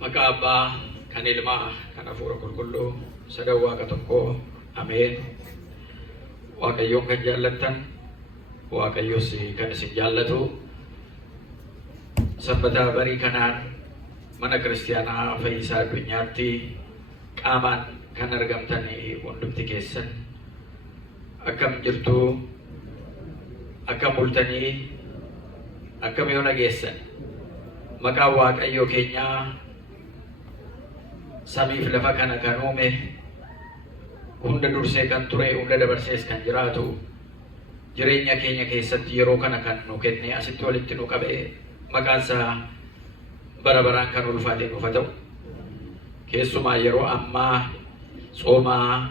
Maqaa Abbaa, kan Ilmaa, kan Hafuura Qulqulluu, sadan Waaqa tokkoo. Ameen. Waaqayyoon kan jaallattan, Waaqayyos kan isin jaallatu. Sanbata barii kanaan mana kiristiyaanaa Fayyisaa Addunyaatti qaamaan kan argamtan hundumti keessan akkam jirtu, akkam bultanii, akkam yoo nageessan. Maqaan Waaqayyoo keenyaa samiif lafa kana kan uume, hunda dursee kan ture, hunda dabarsees kan jiraatu, jireenya keenya keessatti yeroo kana kan nu kenne, asitti walitti nu qabe, maqaan isaa bara baraan kan ulfaate nuuf haa ta'u. Keessumaa yeroo ammaa tsoomaa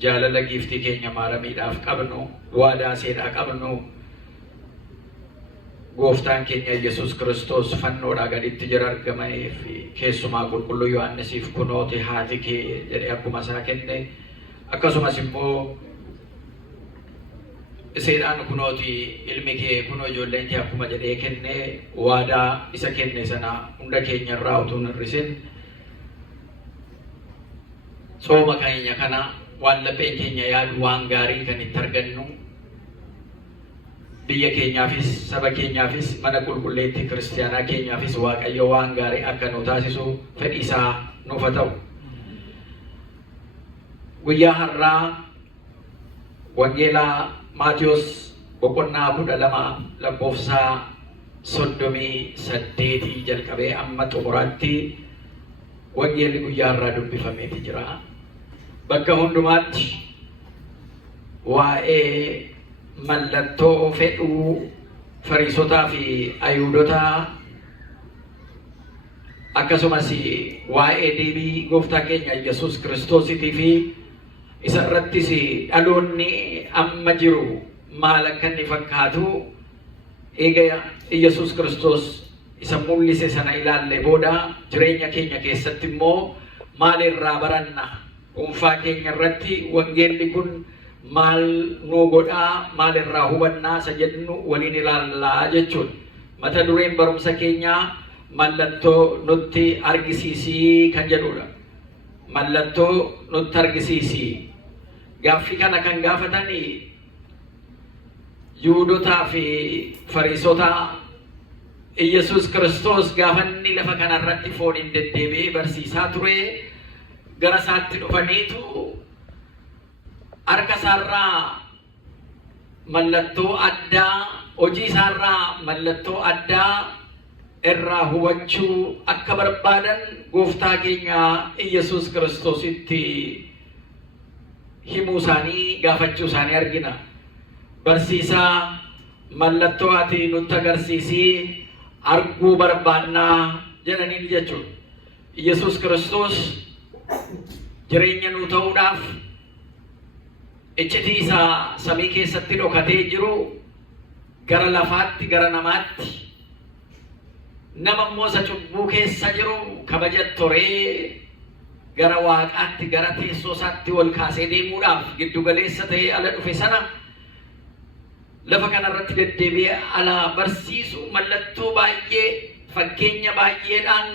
jaalala giiftii keenya maaramiidhaaf qabnu, waadaa seedhaa qabnu, Gooftaan keenya Yesus Kiristoos fannoodhaa gaditti jira argamaniif keessumaa qulqulluu Yohaannisiif kunooti haati kee jedhee akkuma isaa kenne, akkasumas immoo seedhaan kunooti ilmi kee kunoo ijoolleen kee akkuma jedhee kenne, waadaa isa kenne sana hunda keenya irraa utuu hin hir'isin tsooma keenya kana waan lapheen keenya yaadu waan gaarii kan itti argannu, biyya keenyaafis saba keenyaafis mana qulqulleettii kiristiyaanaa keenyaafis Waaqayyo waan gaarii akka nu taasisu fedhii isaa nuuf haa ta'u. Guyyaa har'aa wangeelaa Maatiyos boqonnaa 12 lakkoofsa 38 jalqabee amma xumuraatti wangeelli guyyaa har'aa dubbifameeti jira. Bakka hundumaatti waa'ee mallattoo fedhuu Fariisotaa fi Ayuudotaa akkasumas waa'ee deebii Gooftaa keenya Yesus Kiristoositii fi isa irrattis dhaloonni amma jiru maal akka inni fakkaatu eega Yesus Kiristoos isa mul'ise sana ilaalle booda jireenya keenya keessatti immoo maal irraa baranna, dhuunfaa keenya irratti wangeelli kun maal nu godhaa, maal irraa hubannaa isa jennu waliin ilaallaa jechuudha. Mata dureen barumsa keenyaa mallattoo nutti argisiisii kan jedhudha. Mallattoo nutti argisiisii. Gaaffii kana kan gaafatanii Yihuudootaa fi Fariisotaa Yesus Kiristoos gaafanni lafa kanarratti fooniin deddeebi'ee barsiisaa ture, gara isaatti dhufaniitu harka isaarraa mallattoo addaa, hojii isaarraa mallattoo addaa irraa hubachuu akka barbaadan Gooftaa keenya Yesus Kiristoositti himuu isaanii, gaafachuu isaanii argina. Barsiisaa, mallattoo ati nutti agarsiisii arguu barbaannaa jedhaniin jechuudha. Yesus Kiristoos jireenya nuu ta'uudhaaf iccitii isaa samii keessatti dhokatee jiru gara lafaatti, gara namaatti, nama immoo isa cubbuu keessa jiru kabajat toree gara Waaqaatti, gara teessoo isaatti ol kaasee deemuudhaaf giddu galeessa ta'ee ala dhufe sana lafa kanarratti deddeebi'ee ala barsiisu, mallattoo baay'ee, fakkeenya baay'eedhaan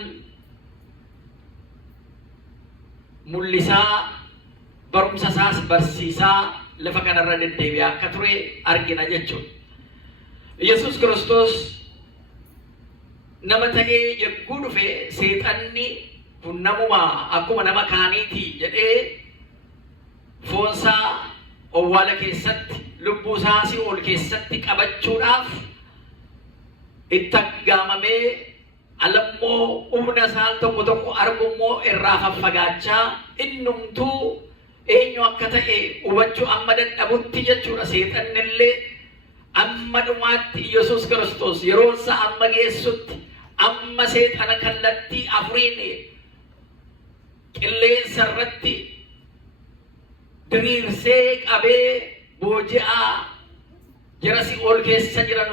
mul'isaa, barumsa isaas barsiisaa lafa kanarra deddeebi'aa akka ture argina jechuudha. Yesus Kiristoos nama ta'ee yogguu dhufe seexanni kun namuma akkuma nama kaaniiti jedhee foonsaa owwaala keessatti, lubbuu isaa Si'ool keessatti qabachuudhaaf itti aggaamamee alammoo humna isaa tokko tokko argummoo irraa faffagaachaa innumtuu eenyu akka ta'e hubachuu amma dadhabutti jechuudha. Seexannillee amma dhumaatti Yesus Kiristoos yeroon isaa amma geessutti amma seexana kallattii afuriin qilleensa irratti diriirsee qabee booji'aa jara Si'ool keessa jiran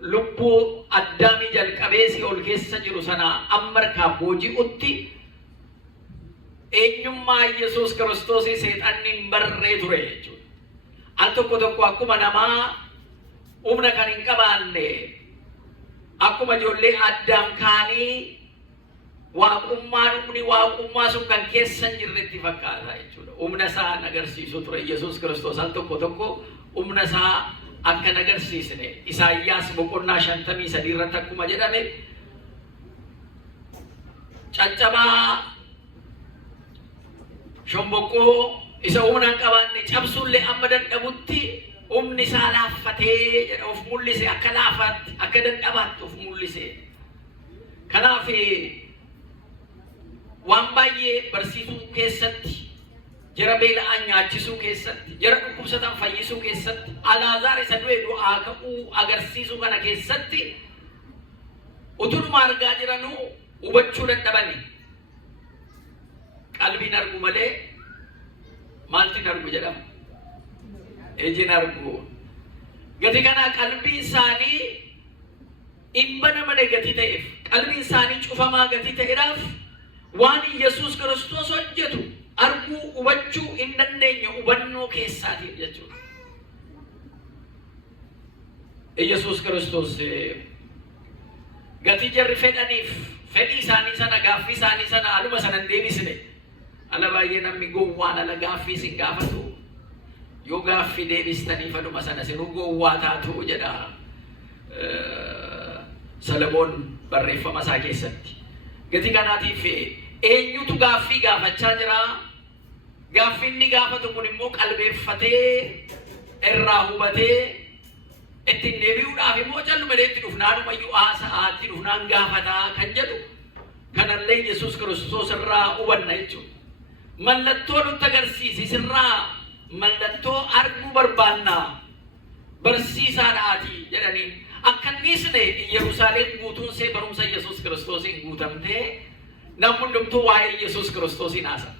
lubbuu Addaamii jalqabee Si'ool keessa jiru sana amma harkaa booji'utti eenyummaa Yesus Kiristoos seexanni hin barree ture jechuudha. Al tokko tokko akkuma namaa humna kan hin qabaanne akkuma ijoollee Addaam kaanii waaqummaan waaqummaa sun kan keessan jirretti fakkaata jechuudha. Humna isaa agarsiisu ture Yesuus Kiristoos al tokko humna isaa akka agarsiisne Isaayyaas boqonnaa 53 irratti akkuma jedhame caccabaa shomboqqoo isa humnaan qabaanne cabsuullee amma dadhabutti humni isaa laaffatee jedha of mul'ise akka laafaatti akka dadhabaatti of mul'ise. Kanaaf waan baay'ee barsiisuu keessatti jara beela'aan nyaachisuu keessatti jara dhukkubsatan fayyisuu keessatti Alaazaar isa du'e du'aa ka'uu agarsiisuu kana keessatti utuma argaa jiranuu hubachuu dadhabani. Qalbiin argu malee maaltiin argu jedhama? Ejjiin argu. Gati kana qalbiin isaanii hin banamne gati ta'eef qalbiin isaanii cufamaa gati ta'eedhaaf waan Yesuus Kiristoos hojjetu arguu hubachuu hin dandeenye hubannoo keessaatiin jechuudha. Yesuus Kiristoos gati jarri fedhaniif fedhii isaanii sana gaaffii isaanii sana aluma sana hin deebisne. Ala baay'ee namni gowwaan ala gaaffii sin gaafatu yoo gaaffii deebistanii fadhuma sana sinuu gowwaa taatu jedha Salomoon barreeffama isaa keessatti. Gati kanaatiif eenyutu gaaffii gaafachaa jira? Gaaffii inni gaafatu kun immoo qalbeeffatee irraa hubatee ittiin deebi'uudhaaf immoo callumadee itti dhufnaanumayyuu haasa'aatti dhufnaan gaafataa kan jedhu kanallee Yesuus Kiristoos irraa hubanna jechuudha. Mallattoo nutti agarsiisi sirraa mallattoo arguu barbaanna barsiisaadhaati jedhanii akka nisne Yerusaalem guutuun see barumsa Yesuus Kiristoosiin guutamtee namni hundumtuu waa'ee Yesuus Kiristoosiin haasa'u.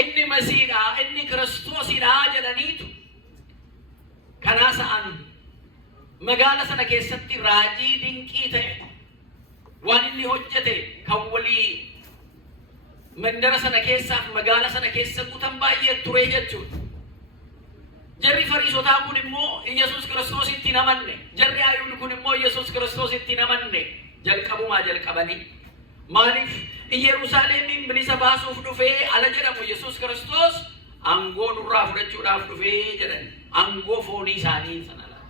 Inni Masiidha, inni Kiristoosidha jedhaniitu kan haasa'an magaala sana keessatti raajii dinqii ta'e waan inni hojjete kan walii mandara sana keessaaf magaala sana keessa guutan baay'ee ture jechuudha. Jarri Fariisotaa kun immoo Yesuus Kiristoositti hin amanne. Jarri Ayhuud kun immoo Yesuus Kiristoositti hin amanne. Jalqabumaa jalqabanii. Maaliif Yerusaalemiin bilisa baasuuf dhufee ala jedhamu Yesuus Kiristoos aangoo nurraa fudhachuudhaaf dhufee jedhan. Aangoo foonii isaanii sana laata.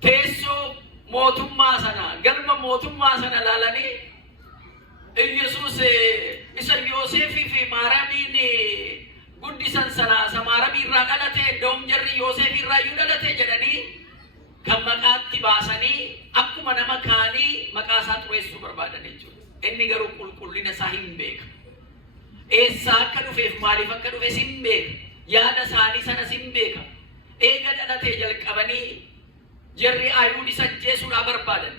Teessoo mootummaa sana, galma mootummaa sana laalanii Yesuus isa Yoosefii fi Maariyaamiin guddisan sana Samaaramii irraa dhalate doom jarri Yoosefii irraa iyyuu dhalate jedhanii kan maqaatti baasanii akkuma nama kaanii maqaa isaa xureessuu barbaadan jechuudha. Inni garuu qulqullina isaa hin beeka. Eessaa akka dhufeef maaliif akka dhufes hin beeka. Yaada isaanii sanas hin beeka. Eega dhalatee jalqabanii jarri Ayhuud isa ajjeesuudhaa barbaadan.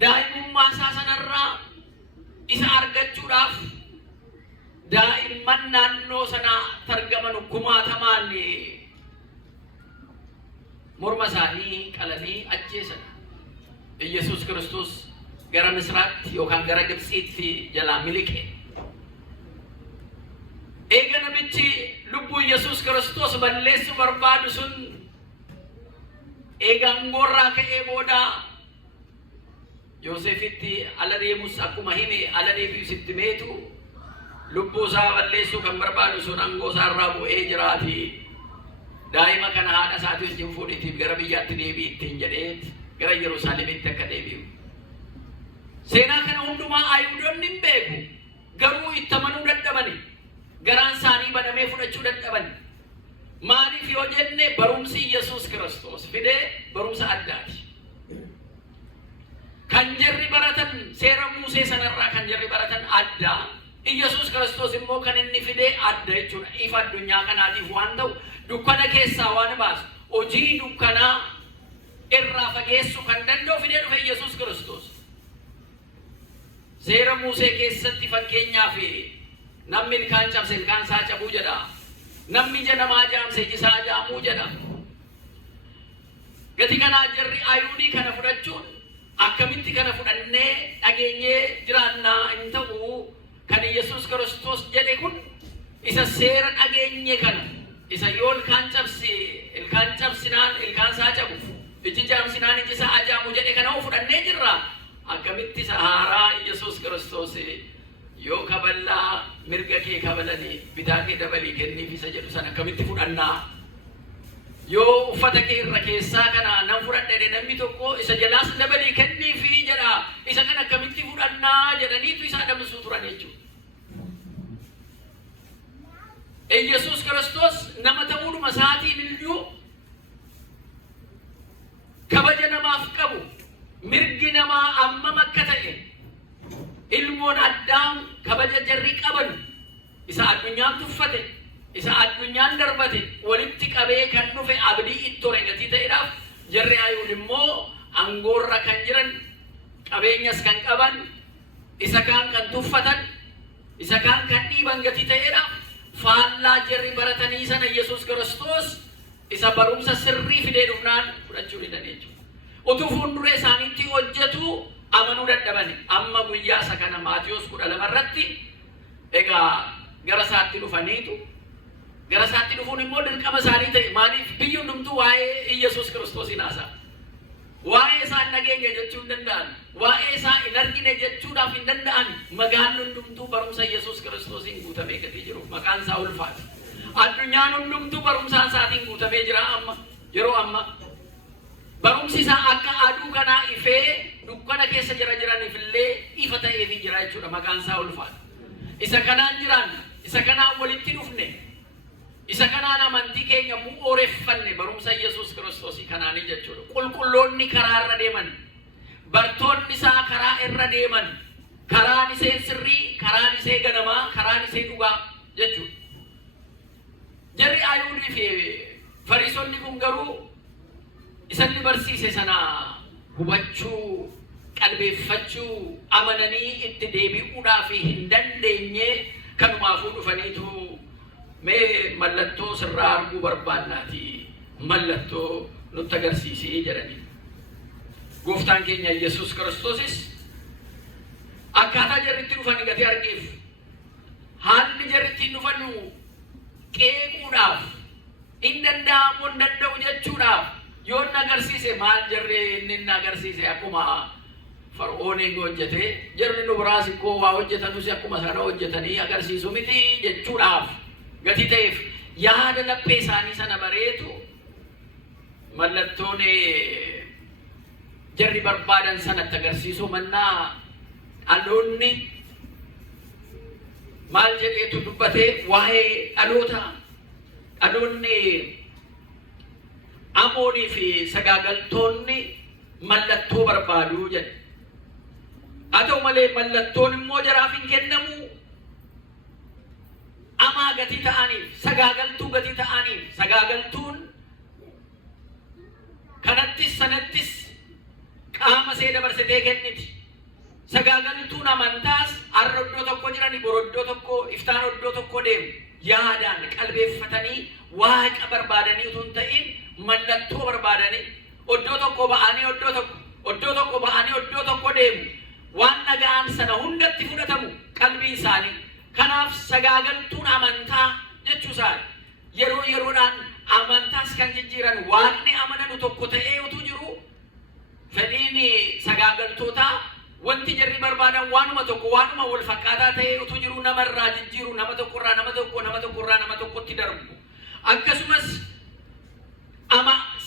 Daa'imummaa isaa sanarraa isa argachuudhaaf daa'imman naannoo sana targaman kumaatamaan morma isaanii qalanii ajjeesan. Yesuus Kiristoos gara Misraatti yookaan gara Gibxiitti jalaa miliqe. Eega namichi lubbuu Yesuus Kiristoos balleessuu barbaadu sun eega angorraa ka'ee booda Yoosefitti ala deemus akkuma hime ala deebi'usitti meetu lubbuu isaa balleessuu kan barbaadu sun angoo isaa irraa bu'ee jiraati. Daa'ima kana haadha isaati wajjin fuudhitiif gara biyyaatti deebi'i ittiin jedheet gara Yerusaalemitti akka deebi'u. Seenaa kana hundumaa Ayhuudonni hin beeku. Garuu itti amanuu dadhabani. Garaan isaanii banamee fudhachuu dadhabani. Maaliif yoo jenne barumsi Yesuus Kiristoos fidee barumsa addaati. Kan jarri baratan seera Musee sanarraa kan jarri baratan addaa. Yesuus Kiristoos immoo kan inni fidee adda jechuudha. Ifa addunyaa kanaatiif waan ta'u dukkana keessaa waan baasu hojii dukkanaa irraa fageessuu kan danda'u fidee dhufe Yesuus Kiristoos. Seera Musee keessatti fakkeenyaaf namni ilkaan cabse ilkaan isaa cabuu jedha. Namni ija namaa jaamse iji isaa jaamuu jedha. Gati kanaa jarri Ayhuudii kana fudhachuun akkamitti kana fudhannee dhageenyee jiraannaa hin ta'u kan Yesuus Kiristoos jedhe kun isa seera dhageenye kana isa yoo ilkaan cabsinaan ilkaan isaa cabu iji jaamsinaan iji isaa ajaamu jedhe kana fudhannee jirra. Akkamitti sahaaraa Yesuus Kiristoos yoo kaballaa mirga kee kabalanii bitaa kee dabalii kenniif isa jedhu sana akkamitti fudhannaa? Yoo uffata kee irra keessaa kana nan fudhadhe namni tokko isa jalaas dabalii kenniifi jedha. Isa kana akkamitti fudhannaa jedhaniitu isa adamsuu turan jechuudha. Yesuus Kiristoos nama ta'uudhuma isaatiin iyyuu kabaja namaaf qabu mirgi namaa ammam akka ta'e ilmoon Addaam kabaja jarri qaban isa addunyaan tuffate isa addunyaan darbate walitti qabee kan dhufe abdii ittoo regatii ta'edhaaf jarri ayuun immoo angoorra kan jiran qabeenyas kan qaban isa kaan kan tuffatan isa kaan kan dhiiban gatii ta'edhaaf faallaa jarri baratanii sana Yesuus Kiristoos isa barumsa sirrii fidee dhufnaan fudhachuu didan jechuudha. Utuu fuulduree isaaniitti hojjetu amanuu dadhabani. Amma guyyaa isa kana Maatiyos 12 irratti egaa gara isaatti dhufaniitu gara isaatti dhufuun immoo dirqama isaanii ta'e. Maaliif biyyi hundumtuu waa'ee Yesuus Kiristoosiin haasa'a. Waa'ee isaa nageenya jechuu hin danda'an. Waa'ee isaa hin argine jechuudhaaf hin danda'an. Magaalli hundumtuu barumsa Yesuus Kiristoosiin guutamee gatii jiru. Maqaan isaa ulfaata. Addunyaan hundumtuu barumsaan isaatiin guutamee jira amma yeroo amma. Barumsi isaa akka aduu kanaa ifee dukkana keessa jiraniif illee ifa ta'eefii jira jechuudha. Maqaan isaa ulfaata. Isa kanaan jiran, isa kanaan walitti dhufne, isa kanaan amantii keenya bu'uureffanne barumsa Yesuus Kiristoosii kanaanii jechuudha. Qulqulloonni karaa irra deeman, bartoonni isaa karaa irra deeman, karaan isee sirrii, karaan isee ganamaa, karaan isee dhugaa jechuudha. Jarri Ayuudii fi Fariisonni kun garuu isanni barsiise sana hubachuu, qalbeeffachuu, amananii itti deebi'uudhaaf hin dandeenye kanumaafuu dhufaniitu mee mallattoo sirraa arguu barbaannaati mallattoo nutti agarsiisii jedhanii. Gooftaan keenya Yesuus Kiristoosis akkaataa jarritti dhufanii gatii argeef haalli jarritti dhufanu qeequudhaaf hin danda'amu hin danda'u jechuudhaaf yoo agarsiise maal jarri inni agarsiise akkuma Fara'ooniin hojjete jarri nu biraas koo waa hojjetanus akkuma sana hojjetanii agarsiisu miti jechuudhaaf gatii ta'eef yaada laphee isaanii sana bareetu mallattoon jarri barbaadan sanatti agarsiisu mannaa dhaloonni maal jedheetu dubbate waa'ee dhaloonni Amoonii fi sagaagaltoonni mallattoo barbaadu jedhe. Haa ta'u malee mallattoon immoo jaraaf hin kennamu. Amaa gatii ta'aniif, sagaagaltuu gatii ta'aniif, sagaagaltuun kanattis sanattis qaama see dabarsitee kenniti. Sagaagaltuun amantaas har'a iddoo tokko jirani bor iddoo tokko iftaan iddoo tokko deemu yaadaan qalbeeffatanii waaqa barbaadanii utuu hin ta'in mallattoo barbaadanii iddoo tokko ba'anii iddoo tokko deemu waan nagaan sana hundatti fudhatamu qalbii isaanii. Kanaaf sagaagaltuun amantaa jechuu isaanii yeroodhaan amantaas kan jijjiiran waaqni amananu tokko ta'ee utuu jiru fedhiin sagaagaltootaa wanti jarri barbaadan waanuma tokko waanuma wal fakkaataa ta'ee utuu jiru namarraa jijjiiru nama tokkorraa nama tokkotti darbu. Akkasumas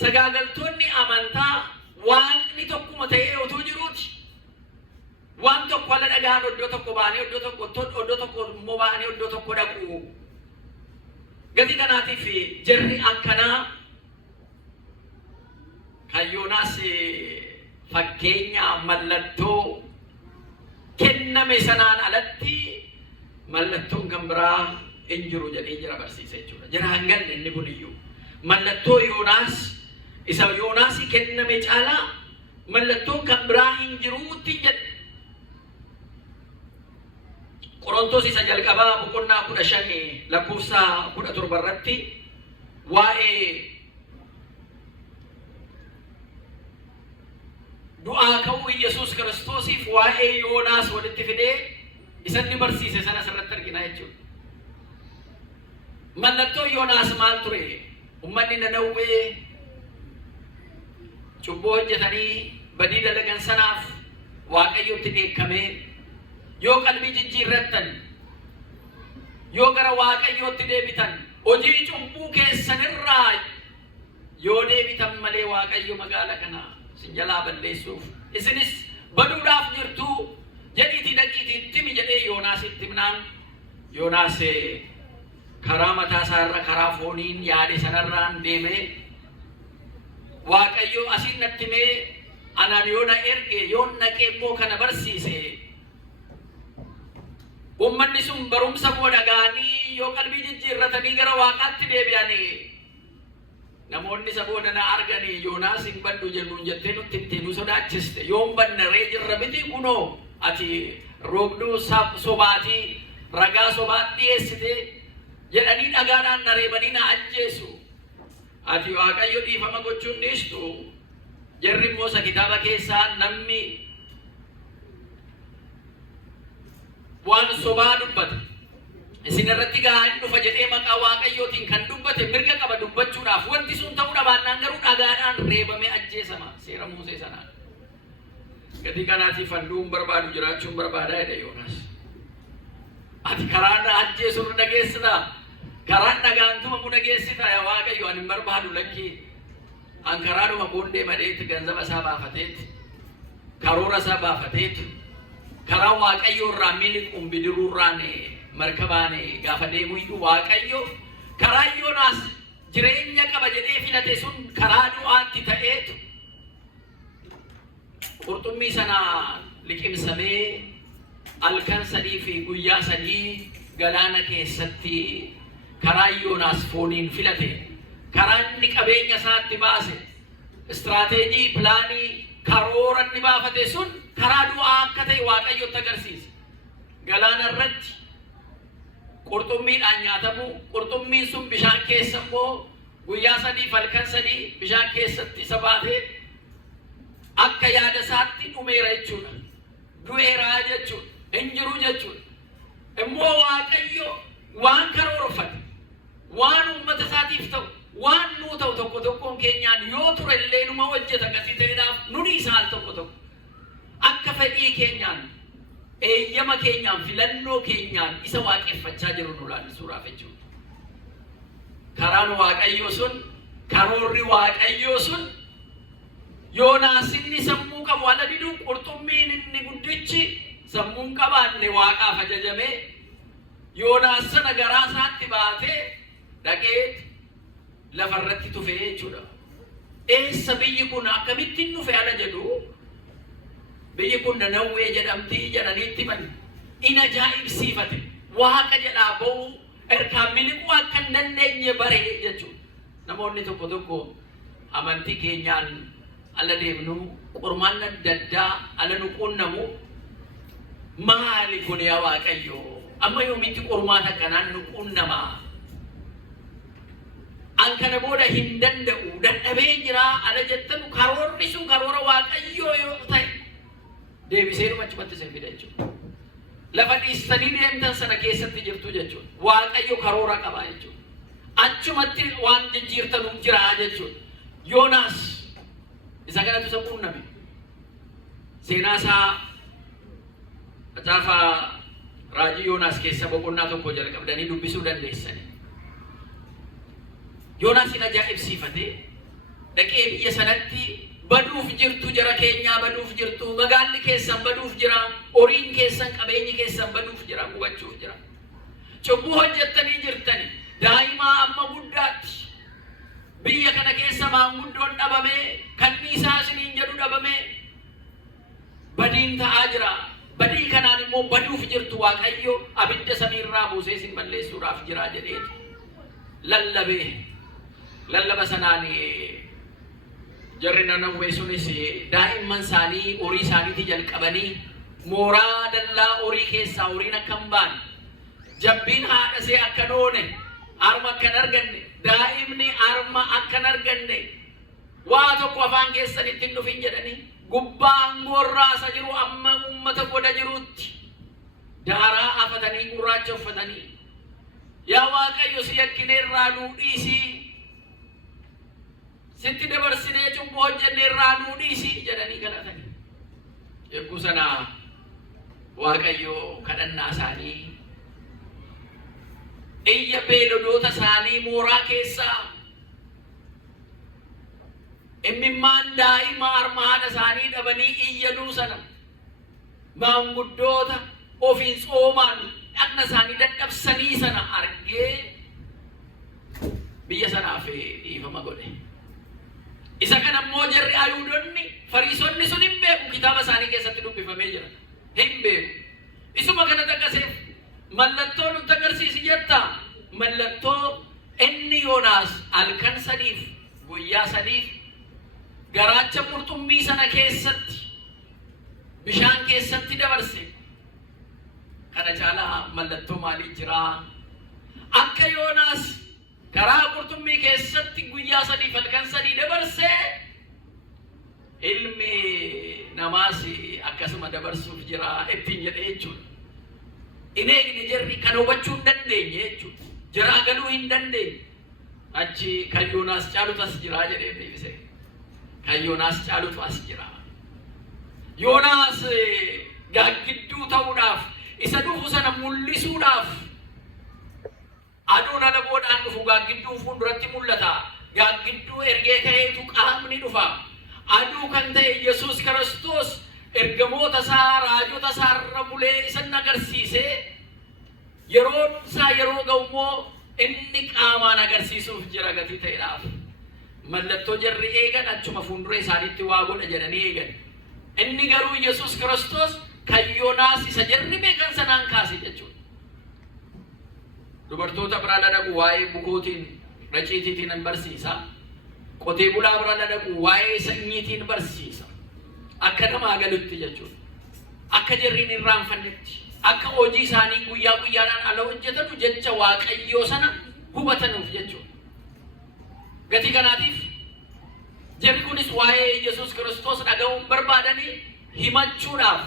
sagaagaltoonni amantaa waaqni tokkuma ta'ee utuu jiruuti waan tokko ala dhagaan iddoo tokko ba'anii iddoo tokko immoo ba'anii iddoo tokko dhaqu. Gatii kanaatiif jarri akkanaa kan Yoonaas fakkeenya mallattoo kenname sanaan alatti mallattoon kan biraa hin jiru jedhee jira barsiise jechuudha. Jara hangalle inni kun iyyuu mallattoo Yoonaas kenname caalaa mallattoon kan biraa hin jiruutti jedhe. Qorontos isa jalqabaa boqonnaa 15 lakkoofsa 17 irratti waa'ee du'aa ka'uu Yesuus Kiristoosiif waa'ee Yoonaas walitti fidee isanni barsiise sana asirratti argina jechuudha. Mallattoo Yoonaas maal ture? Uummanni Nanawwee cubbuu hojjetanii badii dalagan sanaaf waaqayyotti dheekkamee yoo qalbii jijjiirrattan yoo gara waaqayyootti deebitan hojii cubbuu keessanirraa yoo deebitan malee waaqayyo magaalaa kana isin jalaa balleessuuf isinis baduudhaaf jirtu jedhiitii dhaqiitii ittimi jedhee Yoonaasitti himnaan Yoonaas karaa mataa isaarra karaa fooniin yaade sanarraan deemee waaqayyo asiin natti himee anaan yoo na erge yoo naqee immoo kana barsiise ummanni sun barumsa koo dhaga'anii yoo qalbii jijjiirratanii gara waaqaatti deebi'anii namoonni isa booda na arganii Yoonaas hin baddu jennuun jettee nutti itti nu sodaachiste yoo hin badne ree jirra miti kunoo ati roobduu sobaatii ragaa sobaat dhiyeessite jedhanii dhagaadhaan na reebanii na ajjeesu ati waaqayyo dhiifama gochuun dhiistu jarri immoo isa kitaaba keessaa namni waan sobaa dubbate isin irratti gahaan dhufa jedhee maqaa waaqayyootiin kan dubbate mirga qaba dubbachuudhaaf wanti sun ta'uu dhabaannaan garuu dhagaadhaan reebamee ajjeesama seera Musee sanaan gatii kanaatiif handuun barbaadu jiraachuun barbaadaa jedhe Yoonaas ati karaan ajjeesuun dhageessita karaan dhagaantuma mu dhageessita yaa waaqayyo ani hin barbaadu lakkii an karaadhuma boondee madheetti ganzaba isaa baafateetti karoora isaa baafateetti karaa waaqayyo irraa miliquun bidiruurraan markabaan gaafa deemu iyyuu waaqayyo karaa Yoonaas jireenya qaba jedhee filate sun karaa du'aatti ta'eetu qurxummii sana liqimsamee halkan sadii fi guyyaa sadii galaana keessatti karaa Yoonaas fooniin filate karaa inni qabeenya isaatti baase istirateejii pilaanii karoora inni baafate sun karaa du'aa akka ta'e waaqayyotti agarsiise galaana irratti qurxummiidhaan nyaatamu qurxummiin sun bishaan keessa immoo guyyaa sadii halkan sadii bishaan keessatti isa baatee akka yaada isaatti dhumeera jechuudha du'eeraa jechuudha injiru jechuudha immoo waaqayyo waan karoorfate waan uummata isaatiif ta'u waan nuu ta'u tokko tokkoon keenyaan yoo ture illee numa hojjeta gatii ta'eedhaaf nuni isaal tokko tokko akka fedhii keenyaan eeyyama keenyaan filannoo keenyaan isa waaqeffachaa jiru nu laallisuudhaaf jechuudha karaan waaqayyo sun karoorri waaqayyo sun Yoonaas inni sammuu qabu ala diduu qurxummiin inni guddichi sammuun qabaanne waaqaaf ajajamee Yoonaas sana garaa isaatti baatee dhaqee lafarratti tufee jechuudha eessa biyyi kun akkamittiin dhufe ala jedhu biyyi kun Nanawwee jedhamtii jedhaniitti himan in ajaa'ibsiifate waaqa jedhaa ba'uu ergaan miliquu akka hin dandeenye bare jechuudha namoonni tokko tokko amantii keenyaan ala deemnu qormaan adda addaa ala nu qunnamu maali kun yaa waaqayyo amma yoomitti qormaata akkanaan nu qunnamaa an kana booda hin danda'u dadhabee jira ala jettanu karoorri sun karoora waaqayyoo yoo ta'e deebisee dhumachumatti isin fida jechuudha lafa dhiistanii deemtan sana keessatti jirtu jechuudha waaqayyo karoora qaba jechuudha achumatti waan jijjiirtanu jira jechuudha Yoonaas isa kanatu isa quunname seenaa isaa macaafa raajii Yoonaas keessa boqonnaa tokko jalqabdanii dubbisuu dandeessanii Yoonaas in ajaa'ibsiifate dhaqee biyya sanatti baduuf jirtu jara keenyaa baduuf jirtu magaalli keessan baduuf jira horiin keessan qabeenyi keessan baduuf jira hubachuuf jira cubbuu hojjettanii jirtani daa'imaa amma guddaatti biyya kana keessa maanguddoon dhabamee kanniisaa isiniin jedhu dhabamee badiin ta'aa jira badii kanaan immoo baduuf jirtu waaqayyo abidda samiirraa buusee isin balleessuudhaaf jira jedheetu lallaba sanaan jarri Nanawwee sunis daa'imman isaanii horii isaaniitti jalqabanii mooraa dallaa horii keessaa horiin akka hin baane jabbiin haadhasee akka noone arma akka hin arganne daa'imni arma akka hin arganne waa tokko afaan keessanitti hin dhufin jedhanii gubbaa aangoorraa isa jiru amma uummata goda jiruutti daaraa afatanii gurraacha uffatanii yaa waaqayyo si yakkineerraa nuu dhiisii sitti dabarsinee cubbuu hojjenneerraa nuu dhiisii jedhanii kadhatan. Yogguu sana Waaqayyo kadhannaa isaanii iyya beelladoota isaanii mooraa keessaa imimmaan daa'ima harma haadha isaanii dhabanii iyyanuu sana maanguddoota ofiin tsoomaan dhagna isaanii dadhabsanii sana argee biyya sanaaf dhiifama godhe. Isa kana immoo jarri Ayuudonni Fariisonni sun hin beeku, kitaaba isaanii keessatti dubbifamee jira. Hin beeku. Isuma kana takkaseef mallattoo nutti agarsiisi jetta. Mallattoo inni Yoonaas halkan sadiif guyyaa sadiif garaacha qurxummii sana keessatti bishaan keessatti dabarse. Kana caalaa mallattoo maalii jira? Akka Yoonaas garaa qurxummii keessatti guyyaa sadiif halkan sadii dabarse ilmi namaas akkasuma dabarsuuf jira ittiin jedhee jechuudha. Inni eegne jarri kan hubachuu hin dandeenye jechuudha. Jiraa galuu hin dandeenye. Achi kan Yoonaas caalutu as jira jedhee deebise. Kan Yoonaas caalutu as jira. Yoonaas gaaggidduu ta'uudhaaf isa dhufu sana mul'isuudhaaf aduun ala boodaan dhufu gaaggidduu fuulduratti mul'ata. Gaaggidduu ergee ka'eetu qaamni dhufa. Aduu kan ta'e Yesuus Kiristoos ergamoota isaa raajota isaa irra bulee isan agarsiisee yeroo isaa yeroo ga'ummoo inni qaamaan agarsiisuuf jira gatii ta'eedhaaf. Mallattoo jarri eegan achuma fuuldura isaaniitti waa godha jedhanii eegan. Inni garuu Yesuus Kiristoos kan Yoonaas isa jarri beekan sanaan kaase jechuudha. Dubartoota bira dhaqu waa'ee bukootiin raciitiitiin hin barsiisa. Qotee bulaa bira dhaqu waa'ee sanyiitiin barsiisa. Akka namaa galutti jechuudha. Akka jarriin irraanfannetti. Akka hojii isaanii guyyaa guyyaadhaan ala hojjetanu jecha Waaqayyoo sana hubatanuuf jechuudha. Gatii kanaatiif jarri kunis waa'ee Yesuus Kiristoos dhaga'uun barbaadanii himachuudhaaf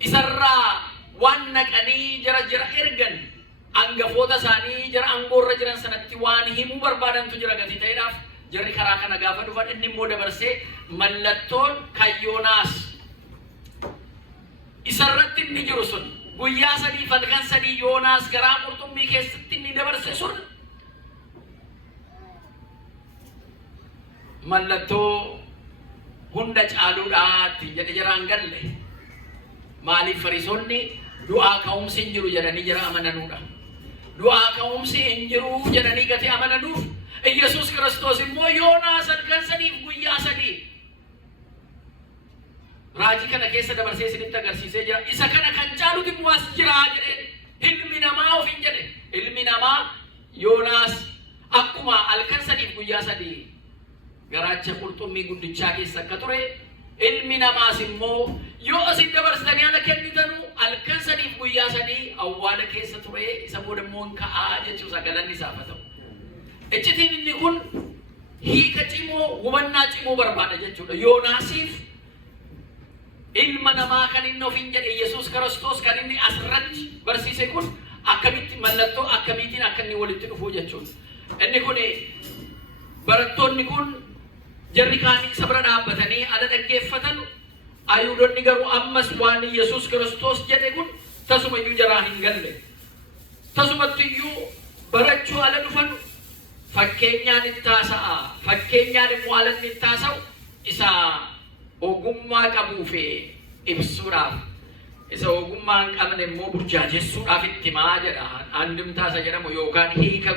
isarraa waan naqanii jara ergan hangafoota isaanii jara aangoorra jiran sanatti waan himuu barbaadantu jira gatii ta'eedhaaf jarri karaa kana gaafa dhufan inni immoo dabarsee mallattoon kan Yoonaas isarratti inni jiru sun guyyaa sadii halkan sadii Yoonaas garaa qurxummii keessatti inni dabarse sun mallattoo hunda caaluudhaatti jedhe jaraan galle. Maaliif Fariisonni du'aa ka'umsi hin jiru jedhanii jara amananuudha. Du'aa ka'umsi hin jiru jedhanii gatii amananuuf Yesuus Kiristoos immoo Yoonaas halkan sadiif guyyaa sadii raajii kana keessa dabarsee isinitti agarsiisee jira. Isa kana kan caaluti immoo as jira jedhee ilmi namaa ofiin jedhe. Ilmi namaa Yoonaas akkuma halkan sadiif guyyaa sadii garaacha qurxummii guddichaa keessa akka ture ilmi namaas immoo yoo asin dabarsitanii ala kennitanu halkan sadiif guyyaa sadii awwaala keessa ture isa booda immoo ka'aa jechuudha galanni isaaf haa ta'u. Iccitiin inni kun hiika cimoo hubannaa cimoo barbaada jechuudha. Yoonaasiif ilma namaa kan inni ofiin jedhe Yesuus Kiristoos kan inni asirratti barsiise kun akkamitti mallattoo akkamiitiin akka inni walitti dhufu jechuudha. Inni kun barattoonni kun jarri kaanii isa bira dhaabbatanii ala dhaggeeffatan Ayuudonni garuu ammas waan Yesuus Kiristoos jedhe kun tasuma iyyuu jaraa hin galle. Tasumatti iyyuu barachuu ala dhufan fakkeenyaan itti haasa'a. Fakkeenyaan immoo ala inni itti haasa'u isa ogummaa qabuuf ibsuudhaaf. Isa ogummaa hin qabne immoo burjaajessuudhaaf itti himaa jedha. Andimtaa isa jedhamu yookaan hiika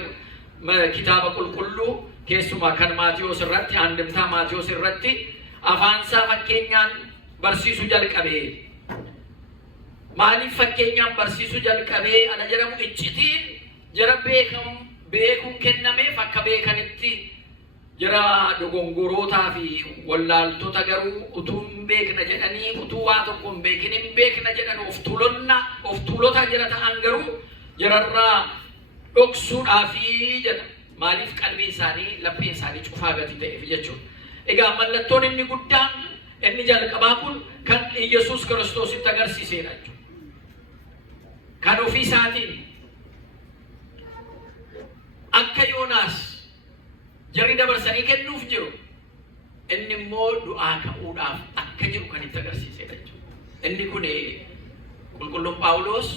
kitaaba qulqulluu keessumaa kan Maatiyos irratti andimtaa Maatiyos irratti afaansaa fakkeenyaan barsiisu jalqabee. Maaliif fakkeenyaan barsiisu jalqabee ana jedhamu iccitiin jara beekuun kennameef akka beekanitti jara dogongorootaa fi wallaaltota garuu utuu hin beekna jedhanii utuu waa tokko hin beekin hin beekna jedhan of tuulota jara ta'an garuu jararraa dhoksuudhaafi jedha. Maaliif qalbii isaanii laphee isaanii cufaa gati ta'eef jechuudha. Egaa mallattoon inni guddaan inni jalqabaa kun kan Yesuus Kiristoositti agarsiisedha jechuudha. Kan ofii isaatiin akka Yoonaas jarri dabarsanii kennuuf jiru inni immoo du'aa ka'uudhaaf akka jiru kan itti agarsiisedha jechuudha. Inni kun qulqulluun Phaawulos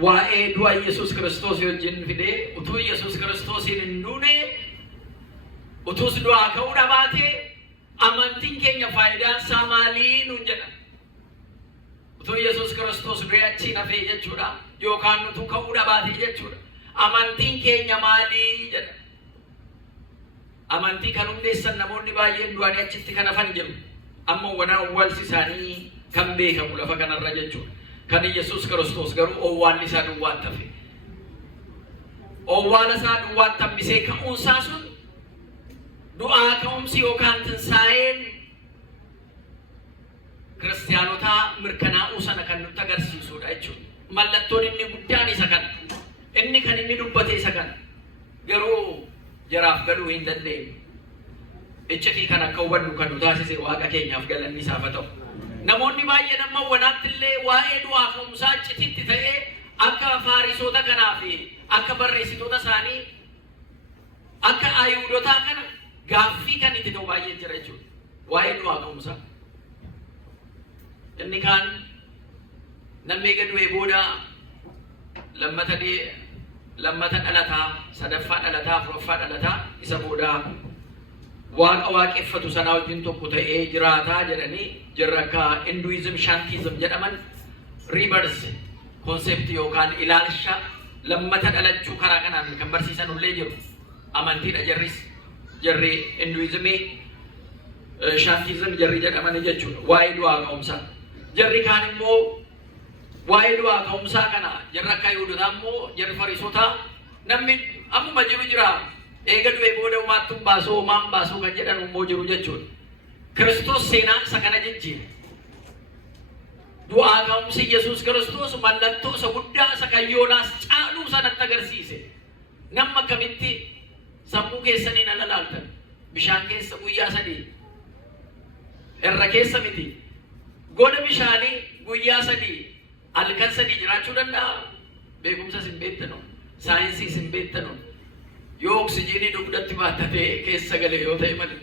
waa'ee du'a Yesuus Kiristoos wajjin fidee utuu Yesuus Kiristoosiin hin duune utuus du'aa ka'uudha baatee amantiin keenya faayidaan isaa maalii nuun jedha. Utuu Yesuus Kiristoos du'ee achiin hafee jechuudha yookaan utuu ka'uudha baatee jechuudha. Amantiin keenya maalii jedha. Amantii kan hundeessan namoonni baay'een du'anii achitti kan hafan jiru. Amma awwaalsi isaanii kan beekamu lafa kanarra jechuudha. Kan Yesuus Kiristoos garuu owwaalli isaa duwwaatti hafe. Owwaala isaa duwwaatti hambisee ka'uunsaa sun du'aa ka'umsi yookaan tinsaa'een kiristaanotaa mirkanaa'uu sana kan nutti agarsiisudha jechuudha. Mallattoon inni guddaan isa kana. Inni kan inni dubbate isa kana. Garuu jaraaf galuu hin dandeenye. Iccitii kan akka hubannu kan nu taasise Waaqa keenyaaf galanni isaaf haa ta'u. Namoonni baay'een amma wanaatti illee waa'ee du'aa ka'umsaa iccitiitti ta'ee akka faarisoota kanaa fi akka barreessitoota isaanii akka Ayihudootaa kana gaaffii kan itti ta'u baay'ee jira jechuudha. Waa'ee du'aa ka'umsaa. Inni kaan namni eega du'ee booda lammata dhalataa, sadaffaa dhalataa, afuraffaa dhalataa isa booda waaqa waaqeffatu sanaa wajjin tokko ta'ee jiraataa jedhanii jirra akka Hinduism, Shantism jedhaman rebirth concept yookaan ilaalcha lammata dhalachuu karaa kanaan kan barsiisan illee jiru. Amantiidha jarri Hinduismii, Shantism jarri jedhaman jechuudha. Waa'ee du'aa ka'umsaa. Jarri kaan immoo waa'ee du'aa ka'umsaa kana jarri akka Yihuudootaa immoo jarri Fariisotaa namni ammuma jiru jira. Eega du'ee booda umaattuun baasoo umaan baasoo kan jedhan immoo jiru jechuudha. Kiristoos seenaan isa kana jijjiire. Du'aa ka'umsi Yesuus Kiristoos mallattoo isa guddaa isa kan Yoonaas caaluu sanatti agarsiise. Namni akkamitti sammuu keessaniin ala laaltan bishaan keessa guyyaa 3 irra keessa miti. Goda bishaanii guyyaa 3 halkan 3 jiraachuu danda'a. Beekumsas hin beektanu, saayinsiis hin beektanu. Yoo oksijiinii dugdatti baattatee keessa gale yoo ta'e malee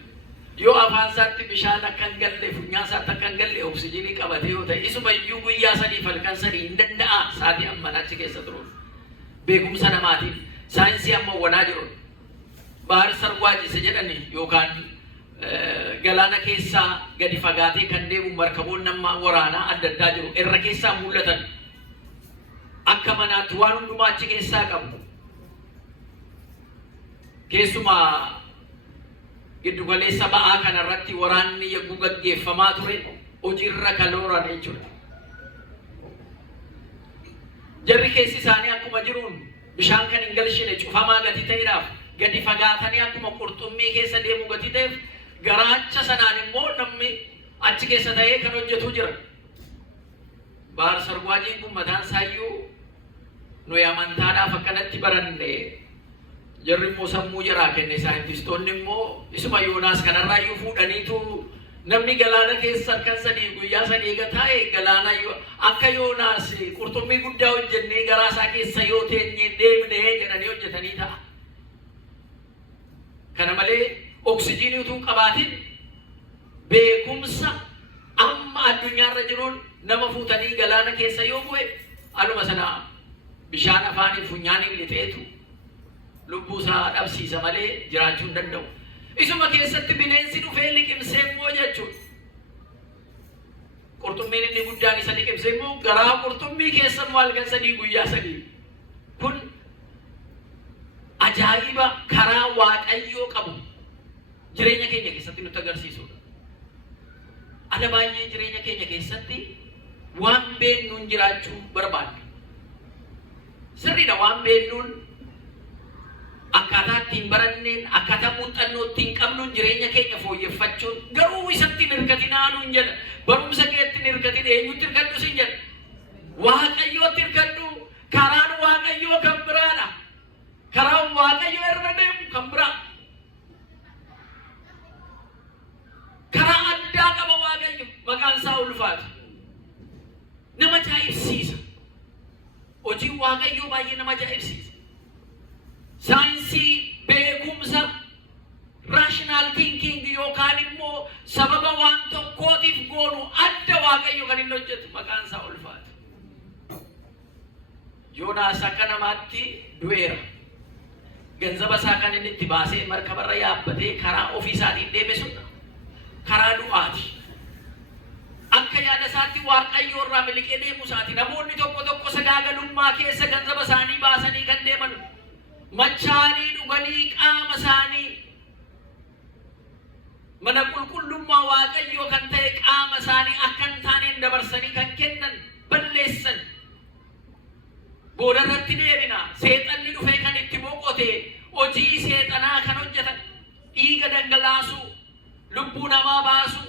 yoo afaan isaatti bishaan akka hin galle funyaan isaatti akka hin galle oksijiinii qabatee yoo ta'e isuma iyyuu guyyaa 3 halkan 3 hin danda'a sa'aatii amman achi keessa turuun. Beekumsa namaatiin saayinsii amma wanaa jiru bahar sarwaajise jedhani yookaan galaana keessaa gadi fagaatee kan deemu markaboonni nama waraanaa adda addaa jiru irra keessaa mul'atan akka manaatti waan hundumaa achi keessaa qabu. Keessumaa giddu galeessa ba'aa kanarratti waraanni yagguu gaggeeffamaa ture hojiirra kan oolan jechuudha. Jarri keessi isaanii akkuma jiruun bishaan kan hin galchine cufamaa gadi ta'eedhaaf gadi fagaatanii akkuma qurxummii keessa deemu gadi ta'eef garaacha sanaan immoo namni achi keessa ta'ee kan hojjetu jira. Bahar sarwaajiin kun mataan isaayyuu nuyi amantaadhaaf akkanatti baranne. Jarri immoo sammuu jaraa kenne saayintistoonni immoo isuma Yoonaas kanarraayyuu fuudhaniitu namni galaana keessa halkan 3 guyyaa 3 eega taa'e galaana akka Yoonaas qurxummii guddaa hojjennee garaa isaa keessa yoo teenye deemnee jedhanii hojjetanii ta'a. Kana malee oksijiinii utuu qabaatiin beekumsa amma addunyaarra jiruun nama fuutanii galaana keessa yoo bu'e aluma sana bishaan afaanii funyaaniin lixeetu lubbuu isaa dhabsiisa malee jiraachuu hin danda'u. Isuma keessatti bineensi dhufee liqimsee immoo jechuudha. Qurxummiin inni guddaan isa liqimsee immoo garaa qurxummii keessa immoo halkan 3 guyyaa 3. Kun ajaa'iba karaa Waaqayyoo qabu jireenya keenya keessatti nutti agarsiisudha. Ana baay'ee jireenya keenya keessatti waan beennuun jiraachuu barbaadna. Sirriidha waan beennuun akkaataa ittiin baranneen akkaataa muuxannoo ittiin qabnuun jireenya keenya fooyyeffachuun garuu isatti hin hirkatinaa nuun jedha. Barumsa keetti hin hirkatin eenyutti hirkadhu sin jedha. Waaqayyootti hirkadhu. Karaan Waaqayyoo kan biraadha. Karaan Waaqayyoo irra deemu kan biraa. Karaa addaa qaba Waaqayyo maqaan isaa ulfaatu. Nama ajaa'ibsiisa. Hojiin Waaqayyoo baay'ee nama ajaa'ibsiisa. Saayinsii beeku namaatti du'eera. Ganzaba isaa kan inni itti baasee markabarra yaabbatee karaa ofii isaatiin deeme sun karaa du'aati. Akka yaada isaatti Waaqayyo irraa miliqee deemu isaati. Namoonni tokko sagaagalummaa keessa ganzaba isaanii baasanii kan deeman machaanii dhuganii qaama isaanii mana qulqullummaa Waaqayyoo kan ta'e qaama isaanii akka hin taaneen dabarsanii kan kennan balleessan. Booda irratti deebina. Seexanni dhufee kan itti boqote hojii seexanaa kan hojjetan dhiiga dhangalaasuu, lubbuu namaa baasuu,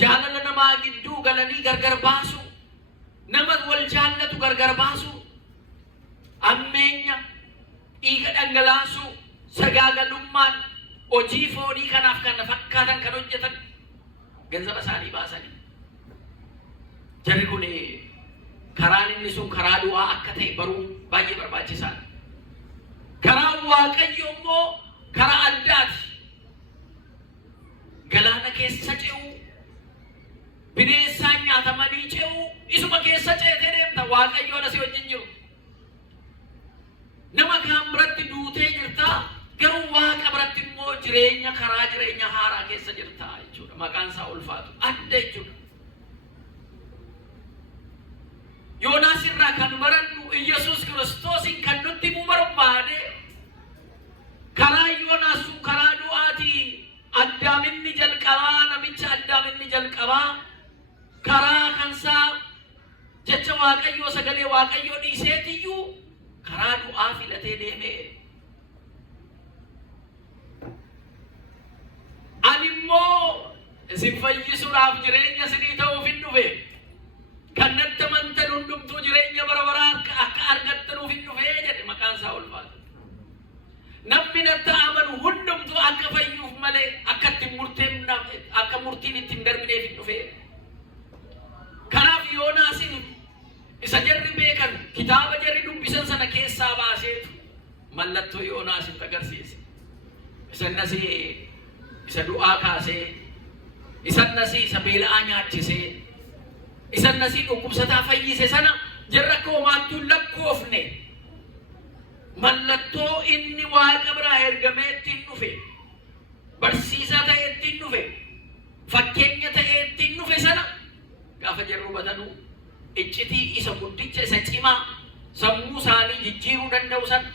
jaalala namaa gidduu galanii gargar baasuu, nama wal jaallatu gargar baasuu, ammeenya, dhiiga dhangalaasuu, sagaagalummaan hojii foonii kanaaf kan fakkaatan kan hojjetan ganzaba isaanii baasanii. Jarri kun karaan inni sun karaa du'aa akka ta'e baruu baay'ee barbaachisaadha. Karaan Waaqayyoo immoo karaa addaati. Galaana keessa ce'uu, bineensaan nyaatamanii ce'uu, isuma keessa ceetee deemta. Waaqayyoon asii wajjin jiru. Nama kaan biratti duutee jirta, garuu Waaqa biratti immoo karaa jireenya haaraa keessa jirta jechuudha. Maqaan isaa ulfaatu adda jechuudha. Yoonaas irraa kan barannu Yesuus Kiristoosin kan nutti himu barbaade karaa Yoonaas sun karaa du'aatii. Addaaminni jalqabaa, namicha addaaminni jalqabaa karaa kansaa jecha Waaqayyoo sagalee Waaqayyoo dhiiseetiyyuu karaa du'aa filatee deemee. Ani immoo isin fayyisuudhaaf jireenya isinii ta'uuf hin dhufe. Kan natti amantan hundumtuu jireenya bara baraa akka argattanuuf hin dhufe jedhe. Maqaan isaa ulfaatu. Namni natti amanu hundumtuu akka fayyuuf malee akka murtiin ittiin darbineef hin dhufe. Kanaaf Yoonaasin isa jarri beekan kitaaba jarri dubbisan sana keessaa baaseetu mallattoo Yoonaasitti agarsiise. Isa du'aa kaasee, isa beela'aa nyaachisee, isa dhukkubsataa fayyise sana jarra akka homaattuu lakkoofne. Mallattoo inni Waaqa biraa ergamee ittiin dhufe, barsiisaa ta'ee ittiin dhufe, fakkeenya ta'ee ittiin dhufe sana gaafa jarri hubatanu iccitii isa guddicha isa cimaa sammuu isaanii jijjiiruu danda'u sana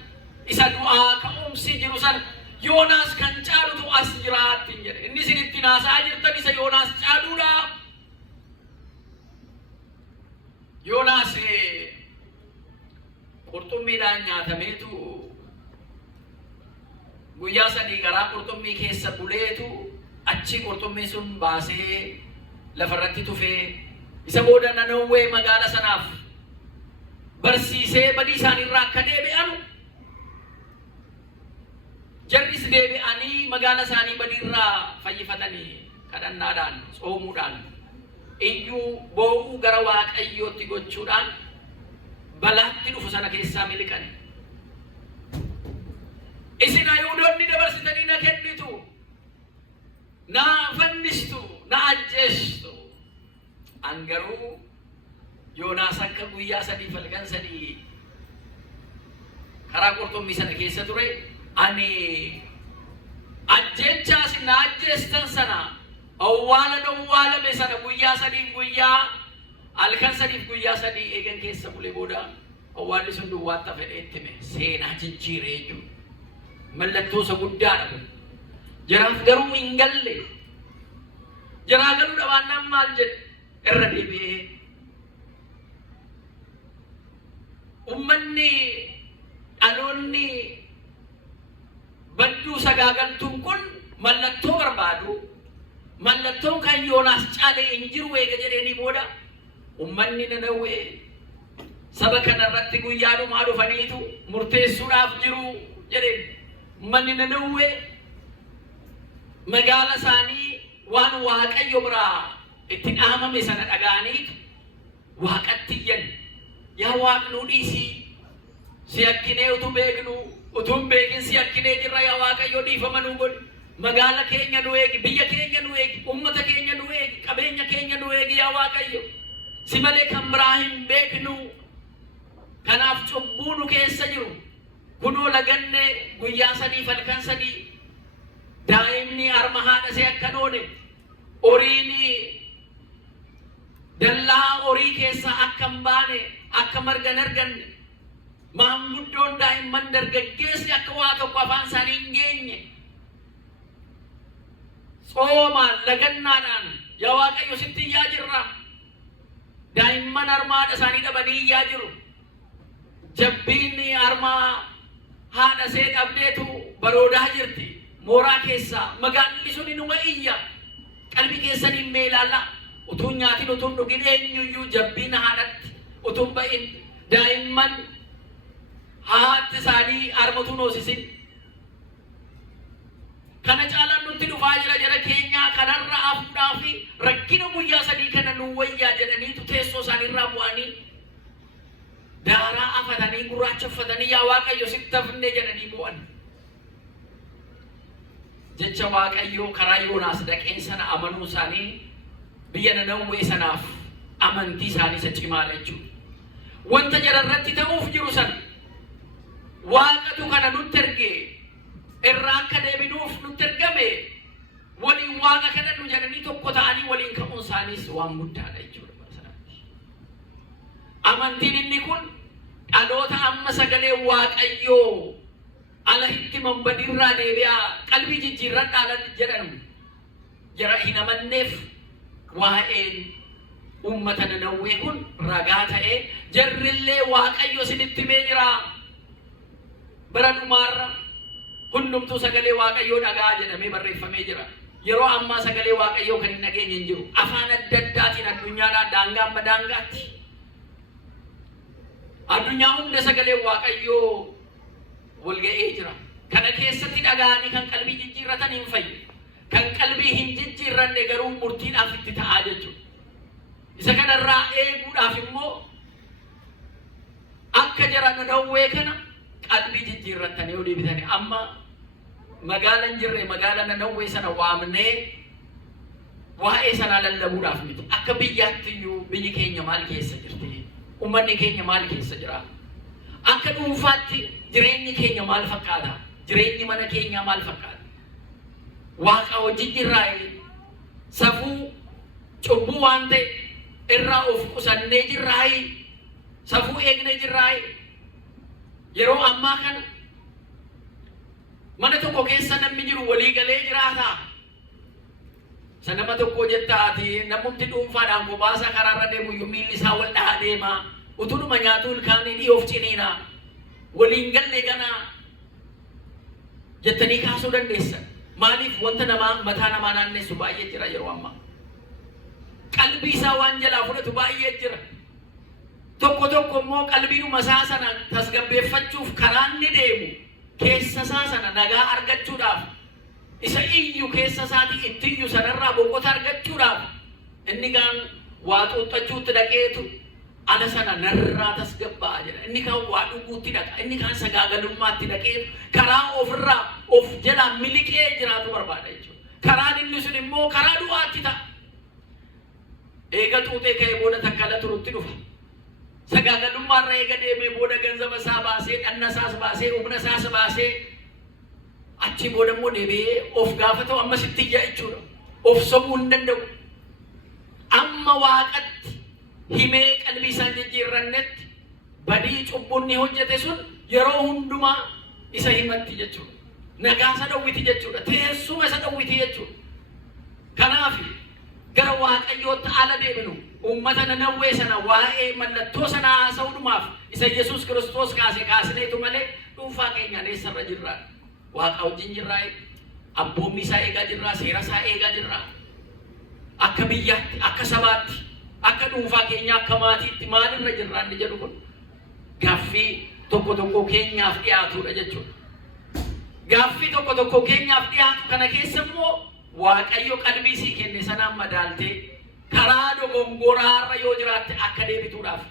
isa du'aa ka'umsi jiru sana Yoonaas kan caalutu as jiraattiin jedhe. Inni isin ittiin haasa'aa jirtan isa Yoonaas caaluudha. Yoonaas qurxummiidhaan nyaatameetu guyyaa sadii garaa qurxummii keessa buleetu achi qurxummii sun baasee lafarratti tufee isa booda Nanawwee magaala sanaaf barsiisee badii isaaniirraa akka deebi'anu jarris deebi'anii magaala isaanii badiirraa fayyifatanii kadhannaadhaan soomuudhaan iyyuu boo'uu gara Waaqayyootti gochuudhaan balaatti dhufu sana keessaa miliqani. Isin Ayuudonni dabarsitanii na kennitu, na fannistu, na ajjeestu. An garuu Yoonaas akka guyyaa sadii falkan sadii karaa qurxummii sana keessa ture. Ani ajjechaas na ajjeestan sana awwaalame sana guyyaa sadiif guyyaa halkan sadiif guyyaa sadii eegan keessa bule booda awwaalli sun duwwaatti fedhee itti hime seenaa jijjiiree jechuudha. Mallattoo isa guddaadha. Jaraaf garuu hin galle. Jaraa galuu dhabaannaan maal jedhe irra deebi'ee ummanni dhaloonni badduu sagaagaltuun kun mallattoo barbaadu. Mallattoon kan Yoonaas caalee hin jiru eega jedheenii booda ummanni Nanawwee saba kanarratti guyyaa dhumaa dhufaniitu murteessuudhaaf jiru jedheen. Ummanni Nanawwee magaala isaanii waan Waaqayyo biraa itti dhaamame sana dhaga'aniitu Waaqatti iyyan. Yaa Waaqni nu dhiisii si akkinee utuu beeknu utuu hin beekin si akkinee jirra. Yaa Waaqayyo dhiifama nuu godhi. Magaala keenya nu eegi, biyya keenya nu eegi, ummata keenya nu eegi, qabeenya keenya nu eegi yaa Waaqayyo. Si malee kan biraa hin beeknu. kanaaf cubbuu nu keessa jiru kunoo laganne guyyaa sadii falkan sadii daa'imni harma haadha ishee akka noone horiini dallaa horii keessa akka hin baane akka marga hin arganne maanguddoon daa'imman dargaggeessi akka waa tokko afaan isaanii hin geenye Soomaan lagannaadhaan yaa Waaqayyo sitti iyyaa jirra. Daa'imman harma haadha isaanii dhabanii iyyaa jiru. Jabbiinni harma haadha ishee dhabdeetu baroodaa jirti. Mooraa keessaa magaalli sun inuma iyya. Qalbii keessanii mee ilaallaa. Utuun nyaatiin utuun dhugin eenyuyyuu jabbiina haadhatti utuun ba'in daa'imman haadha isaanii harmatuun hoosisin. Kana caalaan nutti dhufaa jira jara keenyaa kanarra afuudhaa fi rakkina guyyaa sadii kana nu wayyaa jedhaniitu teessoo isaaniirraa bu'anii daaraa afatanii gurraacha uffatanii yaa Waaqayyo sitti hafne jedhanii bu'an. Jecha Waaqayyoo karaa Yoonaas dhaqeen sana amanuu isaanii biyya Nanawwee sanaaf amantii isaanii isa cimaadha jechuudha. Wanta jararratti ta'uuf jiru sana Waaqatu kana nutti ergee irraa akka deebinuuf nutti ergame waliin waaqa kadhannu jedhanii tokko ta'anii waliin ka'uun isaaniis waan guddaadha jechuudha. Amantiin inni kun dhaloota amma sagalee Waaqayyoo ala hitti manbadiirraa deebi'aa qalbii jijjiirradhaa jedhanu jara hin amanneef waa'een uummata Nanawwee kun ragaa ta'ee jarrillee Waaqayyo isinitti himee jira bara dhumaarra hundumtuu sagalee Waaqayyoo dhagaa jedhamee barreeffamee jira. Yeroo ammaa sagalee Waaqayyoo kan hin dhageenye hin jiru. Afaan adda addaatiin addunyaadhaan daangaa amma daangaatti. Addunyaa hunda sagalee Waaqayyoo wal ga'ee jira. Kana keessatti dhagaanii kan qalbii jijjiirratan hin fayyu. Kan qalbii hin jijjiirranne garuu murtiidhaaf itti ta'aa jechuudha. Isa kanarraa eeguudhaaf immoo akka jara Nanawwee kana qalbii jijjiirratanii yoo deebitanii amma magaalaan jirre magaalaa Nanawwee sana waamnee waa'ee sanaa lallabuudhaaf miti. Akka biyyaatti iyyuu biyyi keenya maal keessa jirti? Uummanni keenya maal keessa jira? Akka dhuunfaatti jireenyi keenya maal fakkaata? Jireenyi mana keenyaa maal fakkaata? Waaqa wajjin jirraa'ee safuu cubbuu waan ta'e irraa of qusannee jirraa'ee safuu eegnee jirraa'ee yeroo ammaa kana mana tokko keessa namni jiru walii galee jiraata. Sanama tokko jettaati namumti dhuunfaadhaan kophaasa karaarra deemu iyyuu miilli isaa wal dhahaa deema. Utunuma nyaatu ilkaanii dhiyoof ciniina waliin galle ganaa jettanii kaasuu dandeessan. Maaliif wanta namaa mataa namaa naannessu baay'ee jira yeroo ammaa. Qalbii isaa waan jalaa fudhatu baay'ee jira. Tokko tokko immoo qalbiinuma isaa sana tasgabbeeffachuuf karaan ni deemu. Keessa isaa sana nagaa argachuudhaaf isa iyyu keessa isaatii itti iyyu sanarraa boqota argachuudhaaf inni gaan waa xuuxachuutti dhaqeetu ala sana narraa tasgabbaa jedha. Inni kaan waa dhuguutti dhaqa. Inni kaan sagaagalummaatti dhaqeetu karaa ofirraa of jalaa miliqee jiraatu barbaada jechuudha. Karaan inni sun immoo karaa du'aatti ta'a. Eega xuuxee ka'ee booda takkala turutti dhufa. Sagaagalummaarra eega deemee booda ganzaba isaa baasee dhanna isaas baasee humna isaas baasee achi booda immoo deebi'ee of gaafatau ammasitti iyya jechuudha. Of sobuu hin danda'u. Amma Waaqatti himee qalbii isaan jijjiirrannetti badii cubbuun hojjete sun yeroo hundumaa isa himatti jechuudha. Nagaa isa dhowwiti jechuudha. Teessuma isa dhowwiti jechuudha. Kanaaf gara Waaqayyootti ala deebinu uummata Nanawwee sana waa'ee mallattoo sana haasa'uudhumaaf isa Yesuus Kiristoos kaasneetu malee dhuunfaa keenyaan eessarra jirraa? Waaqa wajjin jirraa, abboommii isaa eegaa jirraa, seera isaa eegaa jirraa. Akka biyyaatti, akka sabaatti, akka dhuunfaa keenyaa, akka maatiitti maalirra jirraa inni jedhu kun gaaffii tokko tokko keenyaaf dhiyaatudha jechuudha. Gaaffii tokko tokko keenyaaf dhiyaatu kana keessa immoo Waaqayyo qalbii sii kenne sanaan madaaltee karaa dogongoraarra yoo jiraatte akka deebituudhaaf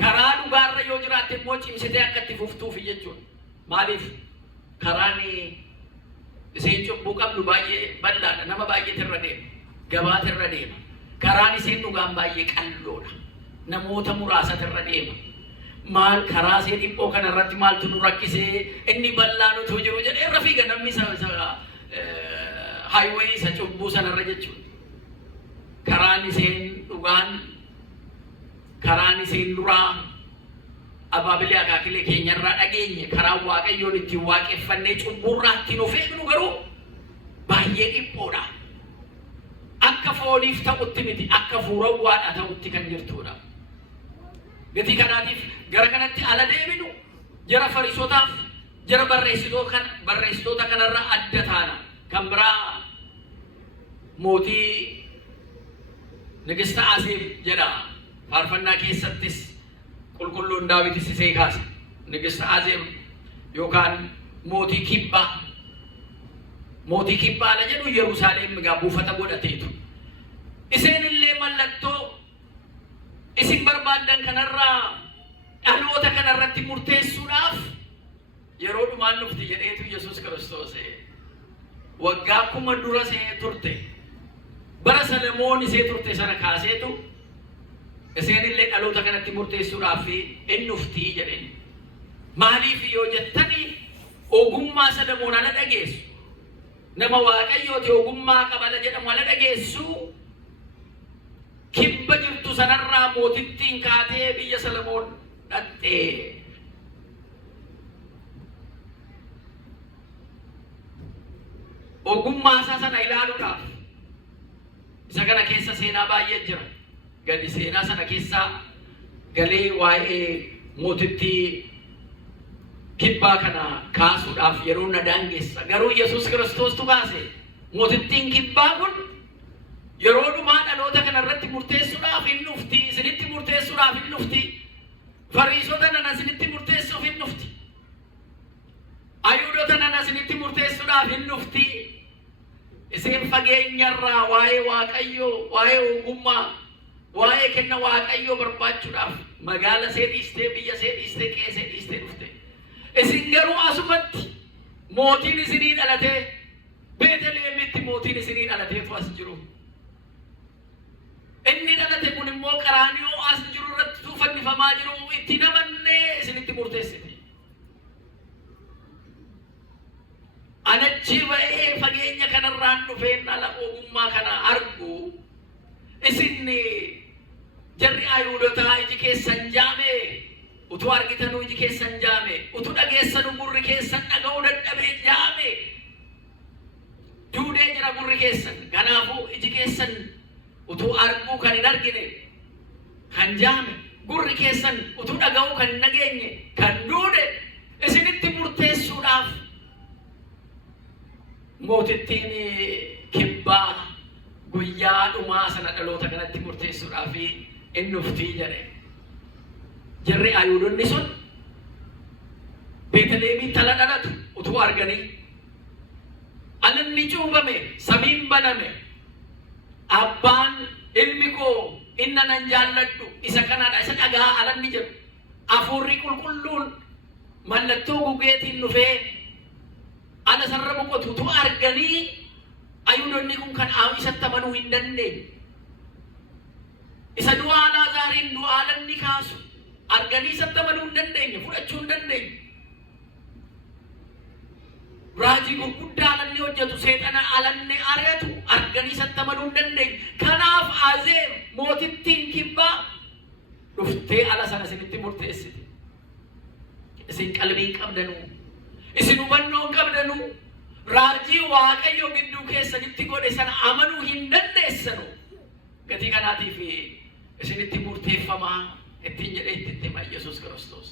karaa dhugaarra yoo jiraatte immoo cimsitee akka itti fuftuuf jechuudha. Maaliif karaan isheen cubbuu qabdu baay'ee bal'aadha. Nama baay'eetu irra deema. Gabaatu irra deema. Karaan isheen dhugaan baay'ee qal'oodha. Namoota muraasatu irra deema. maal karaa see dhiphoo kanarratti maaltu nu rakkisee inni bal'aan utuu jiru jedhee irra fiiga namni highway isa cubbuu sanarra jechuudha. Karaan iseen dhugaan, karaan iseen duraa abaabilee akaakilee keenyarraa dhageenye karaa waaqayyoon ittiin waaqeffannee cubburraa ittiin of eegnu garuu baay'ee dhiphoodha. Akka fooniif ta'utti miti, akka fuurawwaadha ta'utti kan jirtudha. Gatii kanaatiif gara kanatti ala deebinu jara Fariisotaaf jara barreessitoota kanarraa adda taana. Kan biraa mootii Nigista Azeeb jedha. Faarfannaa keessattis qulqulluun Daawitis isee kaasa. Nigista Azeeb yookaan mootii kibbaa. Mootii kibbaa la jedhu Yerusaalem gaa buufata godhateetu. Iseen illee mallattoo isin barbaadan kanarraa dhaloota kanarratti murteessuudhaaf yeroo dhumaan dhufti jedheetu Yesuus Kiristoos waggaa kuma dura see turte. Bara Salomoon isee turte sana kaaseetu iseen illee dhaloota kanatti murteessuudhaaf inni dhufti jedheen. Maaliif yoo jettanii ogummaa Salomoon ala dhageessu. Nama waaqayyooti ogummaa qabala jedhamu ala dhageessu kibba jirtu sanarraa mootittiin kaatee biyya Salomoon dhattee. Ogummaa isaa sana ilaaluudhaaf isa kana keessa seenaa baay'ee jira. Gadi seenaa sana keessa galee waa'ee mootittii kibbaa kana kaasuudhaaf yeroo na daangeessa. Garuu Yesuus Kiristoostu kaase. Mootittiin kibbaa kun yeroo dhumaa dhaloota kanarratti murteessuudhaaf hin dhufti. Isinitti murteessuudhaaf hin dhufti. Fariisota nana isinitti murteessuuf hin dhufti. Ayuudota nana isinitti murteessuudhaaf hin dhufti. Isin fageenyarraa waa'ee waaqayyoo, waa'ee ogummaa, waa'ee kenna waaqayyoo barbaachuudhaaf magaala see dhiistee, biyya see dhiistee, qe'ee see dhiistee dhufte. Isin garuu asumatti mootiin isinii dhalatee Beetlehemitti mootiin isinii dhalateetu as jiru. Inni dhalate kun immoo Qaraaniyoo as jiru irratti fannifamaa jiru itti namannee isinitti murteessite. Anachi ba'ee fageenya kanarraan dhufeen ala ogummaa kana argu isin jarri Ayuudotaa iji keessan jaame. Utuu argitanuu iji keessan jaame, utuu dhageessanuu gurri keessan dhaga'uu dadhabee jaame. Duudee jira gurri keessan. Kanaafuu iji keessan utuu arguu kan hin argine kan jaame, gurri keessan utuu dhaga'uu kan hin dhageenye kan duude isinitti murteessuudhaaf mootittiin kibbaa guyyaa dhumaa sana dhaloota kanatti murteessuudhaaf inni dhuftii jedhe. Jarri Ayuudonni sun Beetlehemii tala dhalatu utuu arganii alanni cuubame, samiin baname, abbaan ilmi koo inna nan jaalladhu isa kanaadha isa dhagaa alanni jedhu hafuurri qulqulluun mallattoo gugeetiin dhufee ala sarara boqotu utuu arganii Ayuudonni kun kan isatti amanuu hin dandeenye. Isa du'aa Laazaariin du'aa alanni kaasu arganii isatti amanuu hin dandeenye, fudhachuu hin dandeenye. Raajii gurguddaa alanni hojjetu, seexana alanni ari'atu arganii isatti amanuu hin dandeenye. Kanaaf Azeeb mootittiin kibbaa dhuftee ala sana isinitti murteessite. Isin qalbii qabdanuu, isin hubannoo qabdanuu, raajii waaqayyo gidduu keessanitti godhe sana amanuu hin dandeessanu. Gatii kanaatiif isinitti murteeffamaa ittiin jedhee itti hima Yesuus Kiristoos.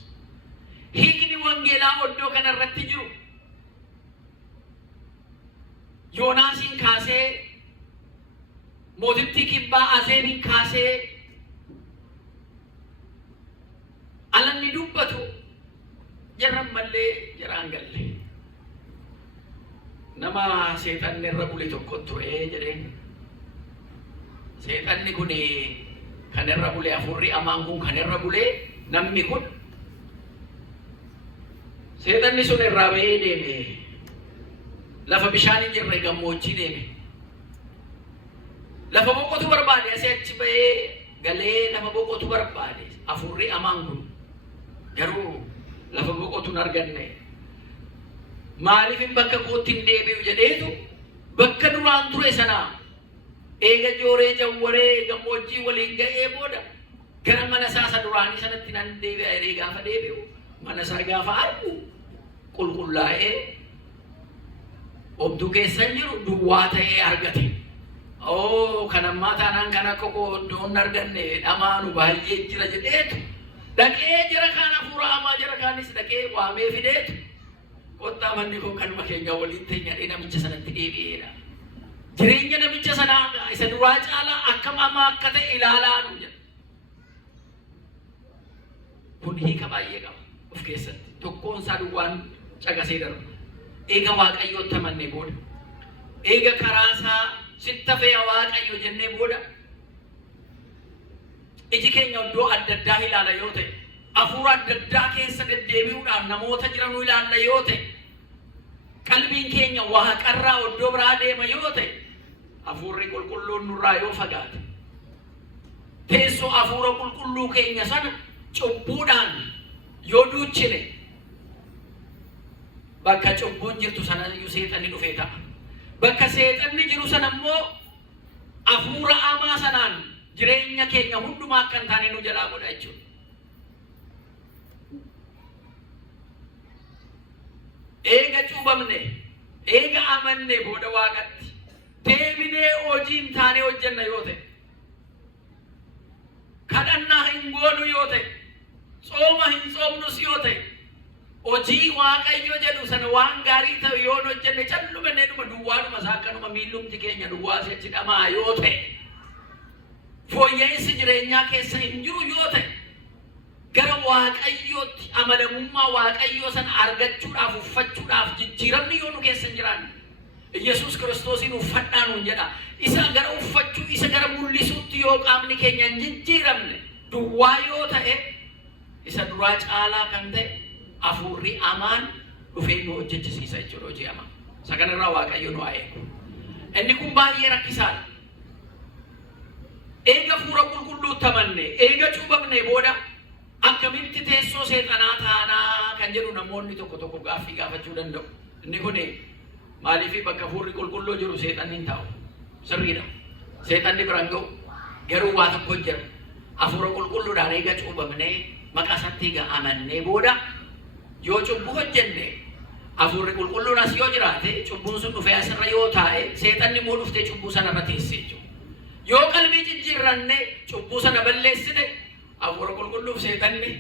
Hiikni wangeelaa oddoo kanarratti jiru Yoonaasiin kaasee mootittii kibbaa Azeebiin kaasee alanni dubbatu jarran mallee jaraan galle. Nama seexanni irra bule tokko ture jedheen. Seexanni kun kan irra bule, hafuurri hamaan kun kan irra bule, namni kun seexanni sun irraa ba'ee deeme. Lafa bishaan hin jirre gammoojjii deeme. Lafa boqotu barbaade asii achi ba'ee galee lafa boqotu barbaade hafuurri hamaan kun. garuu lafa boqotuun arganne maaliif bakka kootiin deebi'u jedheetu bakka duraan ture sanaa eega jooree jawwaree gammoojjii waliin ga'ee booda gara mana isaa duraanii sanatti nan deebi'a jedhee gaafa deebi'u mana isaa gaafa argu qulqullaa'ee obduu keessan jiru duwwaa ta'ee argate. Kanammaa taanaan kan akka qooddoon arganne dhamaanu baay'ee jira jedheetu dhaqee jara kaan hafuura hamaa jara kaanis dhaqee waamee fideetu qottaa manni koo kanuma keenya waliin teenyadhee namicha sanatti deebi'eedha. Jireenya namicha sanaa isa duraa caalaa akkam hamaa akka ta'e ilaalaa nu jedha. Kun hiika baay'ee qaba of keessatti. Tokkoon isaa duwwaan caqasee darba. Eega Waaqayyootti amannee booda. Eega karaa isaa sitta fe'a Waaqayyo jennee booda. Iji keenya iddoo adda addaa ilaala yoo ta'e, hafuura adda addaa keessa deddeebi'uudhaan namoota jiranuu ilaalla yoo ta'e, qalbiin keenya Waaqarraa iddoo biraa deema yoo ta'e, hafuurri qulqulluun nurraa yoo fagaate, teessoo hafuura qulqulluu keenya sana cubbuudhaan yoo duuchine, bakka cubbuun jirtu sana iyyuu seexanni dhufee ta'a. Bakka seexanni jiru sana immoo hafuura hamaa sanaan jireenya keenya hundumaa akka hin taane nu jalaa godha jechuudha. Eega cuubamne, eega amanne booda Waaqatti deebinee hojii hin taane hojjenna yoo ta'e, kadhannaa hin goonu yoo ta'e, tsooma hin tsoomnus yoo ta'e, hojii Waaqayyo jedhu sana waan gaarii ta'u yoo hojjenne callumannee dhuma duwwaadhuma isaa akkanuma miillumti keenya duwwaa si'achi dhamaa yoo ta'e, fooyya'insi jireenyaa keessa hin jiru yoo ta'e, gara Waaqayyootti amanamummaa Waaqayyoo sana argachuudhaaf uffachuudhaaf jijjiiramni yoo nu keessa hin jiraanne, Yesuus Kiristoosiin uffadhaa nuun jedha. Isa gara uffachuu, isa gara mul'isuutti yoo qaamni keenya hin jijjiiramne duwwaa yoo ta'e, isa duraa caalaa kan ta'e hafuurri hamaan dhufee nu hojjechisiisa jechuudha hojii hamaa. Isa kanarraa Waaqayyo nu haa eegu. Inni kun baay'ee rakkisaadha. Eega hafuura qulqulluutti amanne, eega cuubamne booda akkamitti teessoo seexanaa taanaa kan jedhu namoonni tokko tokko gaaffii gaafachuu danda'u. Inni kun maaliif bakka hafuurri qulqulluu jiru seexanni hin taa'u? Sirriidha. Seexanni biraan ga'u garuu waa tokko jira. Hafuura qulqulluudhaan eega cuubamnee maqaa isaatti eega amannee booda yoo cubbuu hojjenne hafuurri qulqulluun as yoo jiraate cubbuun sun dhufee asirra yoo taa'e seexanni immoo dhuftee cubbuu sana irra teessee jechuudha. Yoo qalbii jijjiirranne cubbuu sana balleessine hafuura qulqulluuf seexanni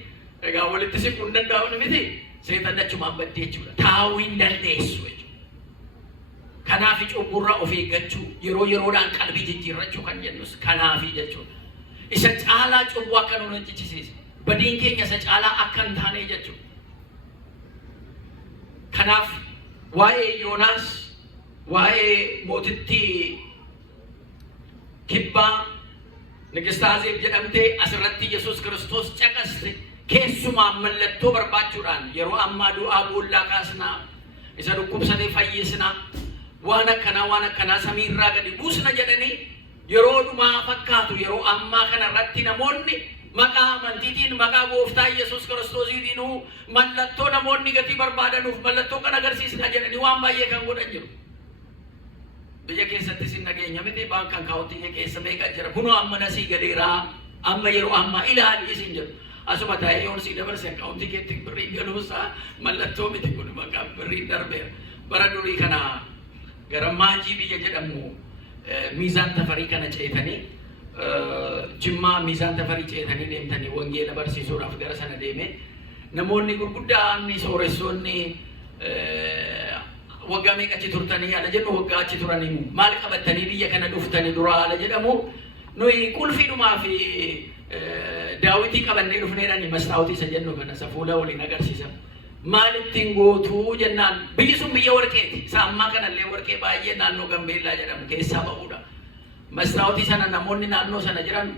egaa walitti siquu hin danda'u miti. Seexanni achumaan baddee jechuudha. Taa'uu hin dandeessu jechuudha. Kanaaf cubburraa of eeggachuu yeroo yeroodhaan qalbii jijjiirrachuu kan jennus kanaafi jechuudha. Isa caalaa cubbuu akka nu hojjechisiise badiin keenya isa caalaa akka hin taane jechuudha. Kanaaf waa'ee Yoonaas, waa'ee mootittii kibbaa Nigistaazeeb jedhamtee asirratti Yesuus Kiristoos caqaste keessumaa mallattoo barbaachuudhaan yeroo ammaa du'aa boollaa kaasnaa, isa dhukkubsatee fayyisnaa, waan akkanaa samiirraa gadi buusna jedhanii yeroo dhumaa fakkaatu yeroo ammaa kanarratti namoonni maqaa amantiitiin maqaa gooftaa Yesuus Kiristoosiitiin mallattoo namoonni gatii barbaadanuuf mallattoo kan agarsiisna jedhanii waan baay'ee kan godhan jiru. Biyya keessatti sin nageenya miti baankan kaawwantii keessa meeqa jira kunoo amma nasii galeeraa amma yeroo ammaa ilaali isin jedhu. Asuma taa'ee yoon sii dabarse kaawwantii keetti birriin galuusaa mallattoo miti kun maqaa birriin darbeera. Bara durii kana gara maajii biyya jedhamu miizaan tafarii kana ceetanii Jimmaa miizaan tafarii ceetanii deemtanii wangeela barsiisuudhaaf gara sana deeme namoonni gurguddaan sooressoonni waggaa meeqa achi turtanii ala jennu waggaa achi turanii maal qabattanii biyya kana dhuftanii dura ala jedhamu nuyi qulfiidhumaa fi daawitii qabannee dhufneedhani mastaawutii isa jennu kana isa fuula waliin agarsiisan maal ittiin gootuu jennaan biyyi sun biyya warqeeti isa ammaa kanallee warqee baay'ee naannoo Gambeellaa jedhamu keessaa ba'uudha. Mastaawutii sana namoonni naannoo sana jiran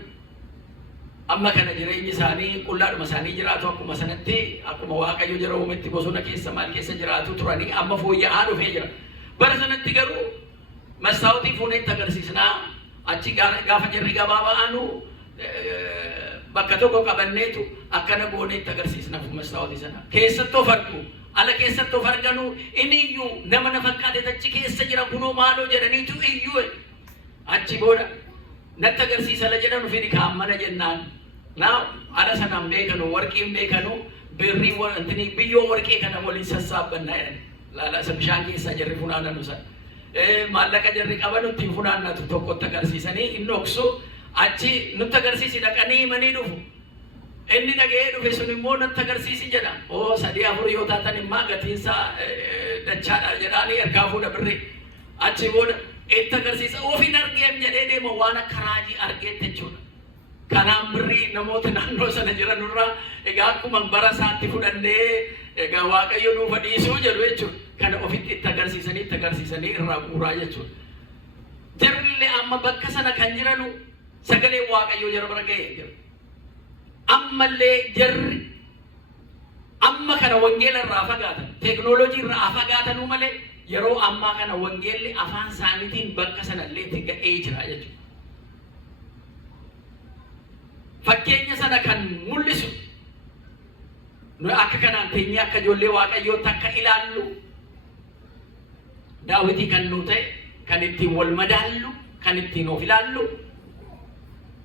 amma kana jireenyi isaanii qullaadhuma isaanii jiraatu akkuma sanatti akkuma Waaqayyo jira uumetti bosona keessa maal keessa jiraatu turanii amma fooyya'aa dhufee jira. Bara sanatti garuu mastaawutii fuuneetti agarsiisnaa achi gaafa jirri gabaa ba'anu bakka tokko qabanneetu akkana gooneetti agarsiisna mastaawoti sana. Keessattuu fargu ala keessattuu farganu iniyyuu nama na fakkaate achi keessa jira kunoo maaloo jedhaniitu iyyuu achi booda natti agarsiisa la jedhanu fidi kaammana jennaan. Naa ala sanaan beekanu warqiin beekanu birrii wantini biyyoo warqee kana waliin sassaabannaa jedhan. Laala isa bishaan keessaa jarri funaananu sana. Maallaqa jarri qabanu ittiin funaannatu tokkotti agarsiisanii inni dhoksu achi nutti agarsiisi dhaqanii himanii dhufu. Inni dhaga'ee dhufe sun immoo nutti agarsiisi jedha. Oo sadii afur yoo taatan immaa gatiinsaa dachaadha jedhaanii ergaa fuudha birrii. Achi booda itti agarsiisa ofiin argeem jedhee deema waan akka raajii argeetti jechuudha. Kanaan birrii namoota naannoo sana jiran irraa egaa akkuma bara isaatti fudhannee egaa Waaqayyo nuuf dhiisuu jedhu jechuudha. Kana ofitti itti agarsiisanii irraa guuraa jechuudha. Jarrillee amma bakka sana kan jiranu sagalee Waaqayyoo jara bira ga'ee jira. Ammallee jarri amma kana wangeela irraa fagaatan teeknooloojii irraa fagaatanuu malee yeroo ammaa kana wangeelli afaan isaaniitiin bakka sanallee itti ga'ee jira jechuudha. Fakkeenya sana kan mul'isu nu akka kanaan teenyee akka ijoollee Waaqayyootti akka ilaallu Daawitii kan nu ta'e kan ittiin wal madaallu kan ittiin of ilaallu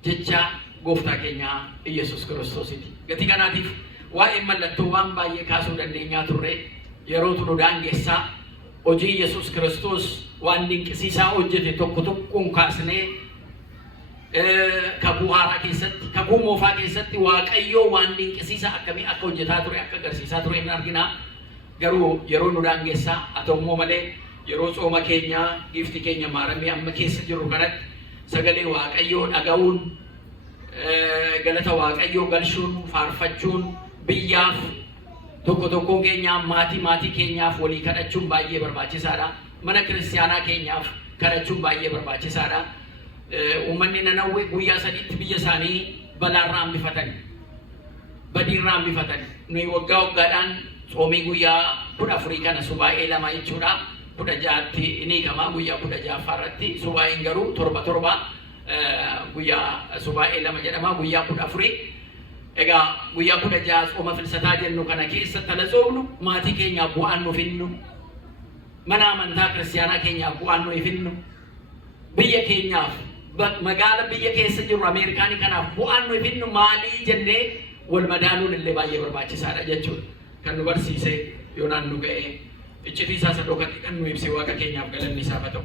jecha gooftaa keenya Yesuus Kiristoosiiti. Gatii kanaatiif waa'ee mallattoo waan baay'ee kaasuu dandeenyaa turre yerootu nu daangessaa hojii Yesuus Kiristoos waan dinqisiisaa hojjete tokko tokkoon kaasnee kakuu haaraa keessatti kakuu moofaa keessatti Waaqayyoo waan dinqisiisaa akkamii akka hojjetaa ture akka agarsiisaa ture hin arginaa. Garuu yeroo nu daangessaa haa ta'u immoo malee yeroo tsooma keenyaa giifti keenya maaramee amma keessa jirru kanatti sagalee Waaqayyoo dhaga'uun galata Waaqayyoo galchuun faarfachuun biyyaaf tokko tokkoon keenyaaf maatii keenyaaf walii kadhachuun baay'ee barbaachisaadha. Mana kiristaanaa keenyaaf kadhachuun baay'ee barbaachisaadha. Uummanni Nanawwee guyyaa sadiitti biyya isaanii balaarraa hambifatan badiirraa hambifatan. Nuyi waggaa waggaadhaan tsoomii guyyaa 14 kana subaa'ee 2 jechuudha. 16tti inni kamaa guyyaa 16 irratti subaa'een garuu torba guyyaa subaa'ee 2 jedhama guyyaa 14. Egaa guyyaa 16 tsooma filsataa jennu kana keessa tala tsoomnu maatii keenyaaf bu'aan nuuf hinnu mana amantaa kiristaanaa keenyaaf bu'aan nuuf hinnu biyya keenyaaf magaala biyya keessa jiru Ameerikaanii kanaaf bu'aan nuuf hinnu maalii jennee wal madaaluun illee baay'ee barbaachisaadha jechuudha. Kan nu barsiise yoonaan nu ga'e iccitii isaa sadoo kan nu ibse Waaqa keenyaaf galanni isaaf haa ta'u.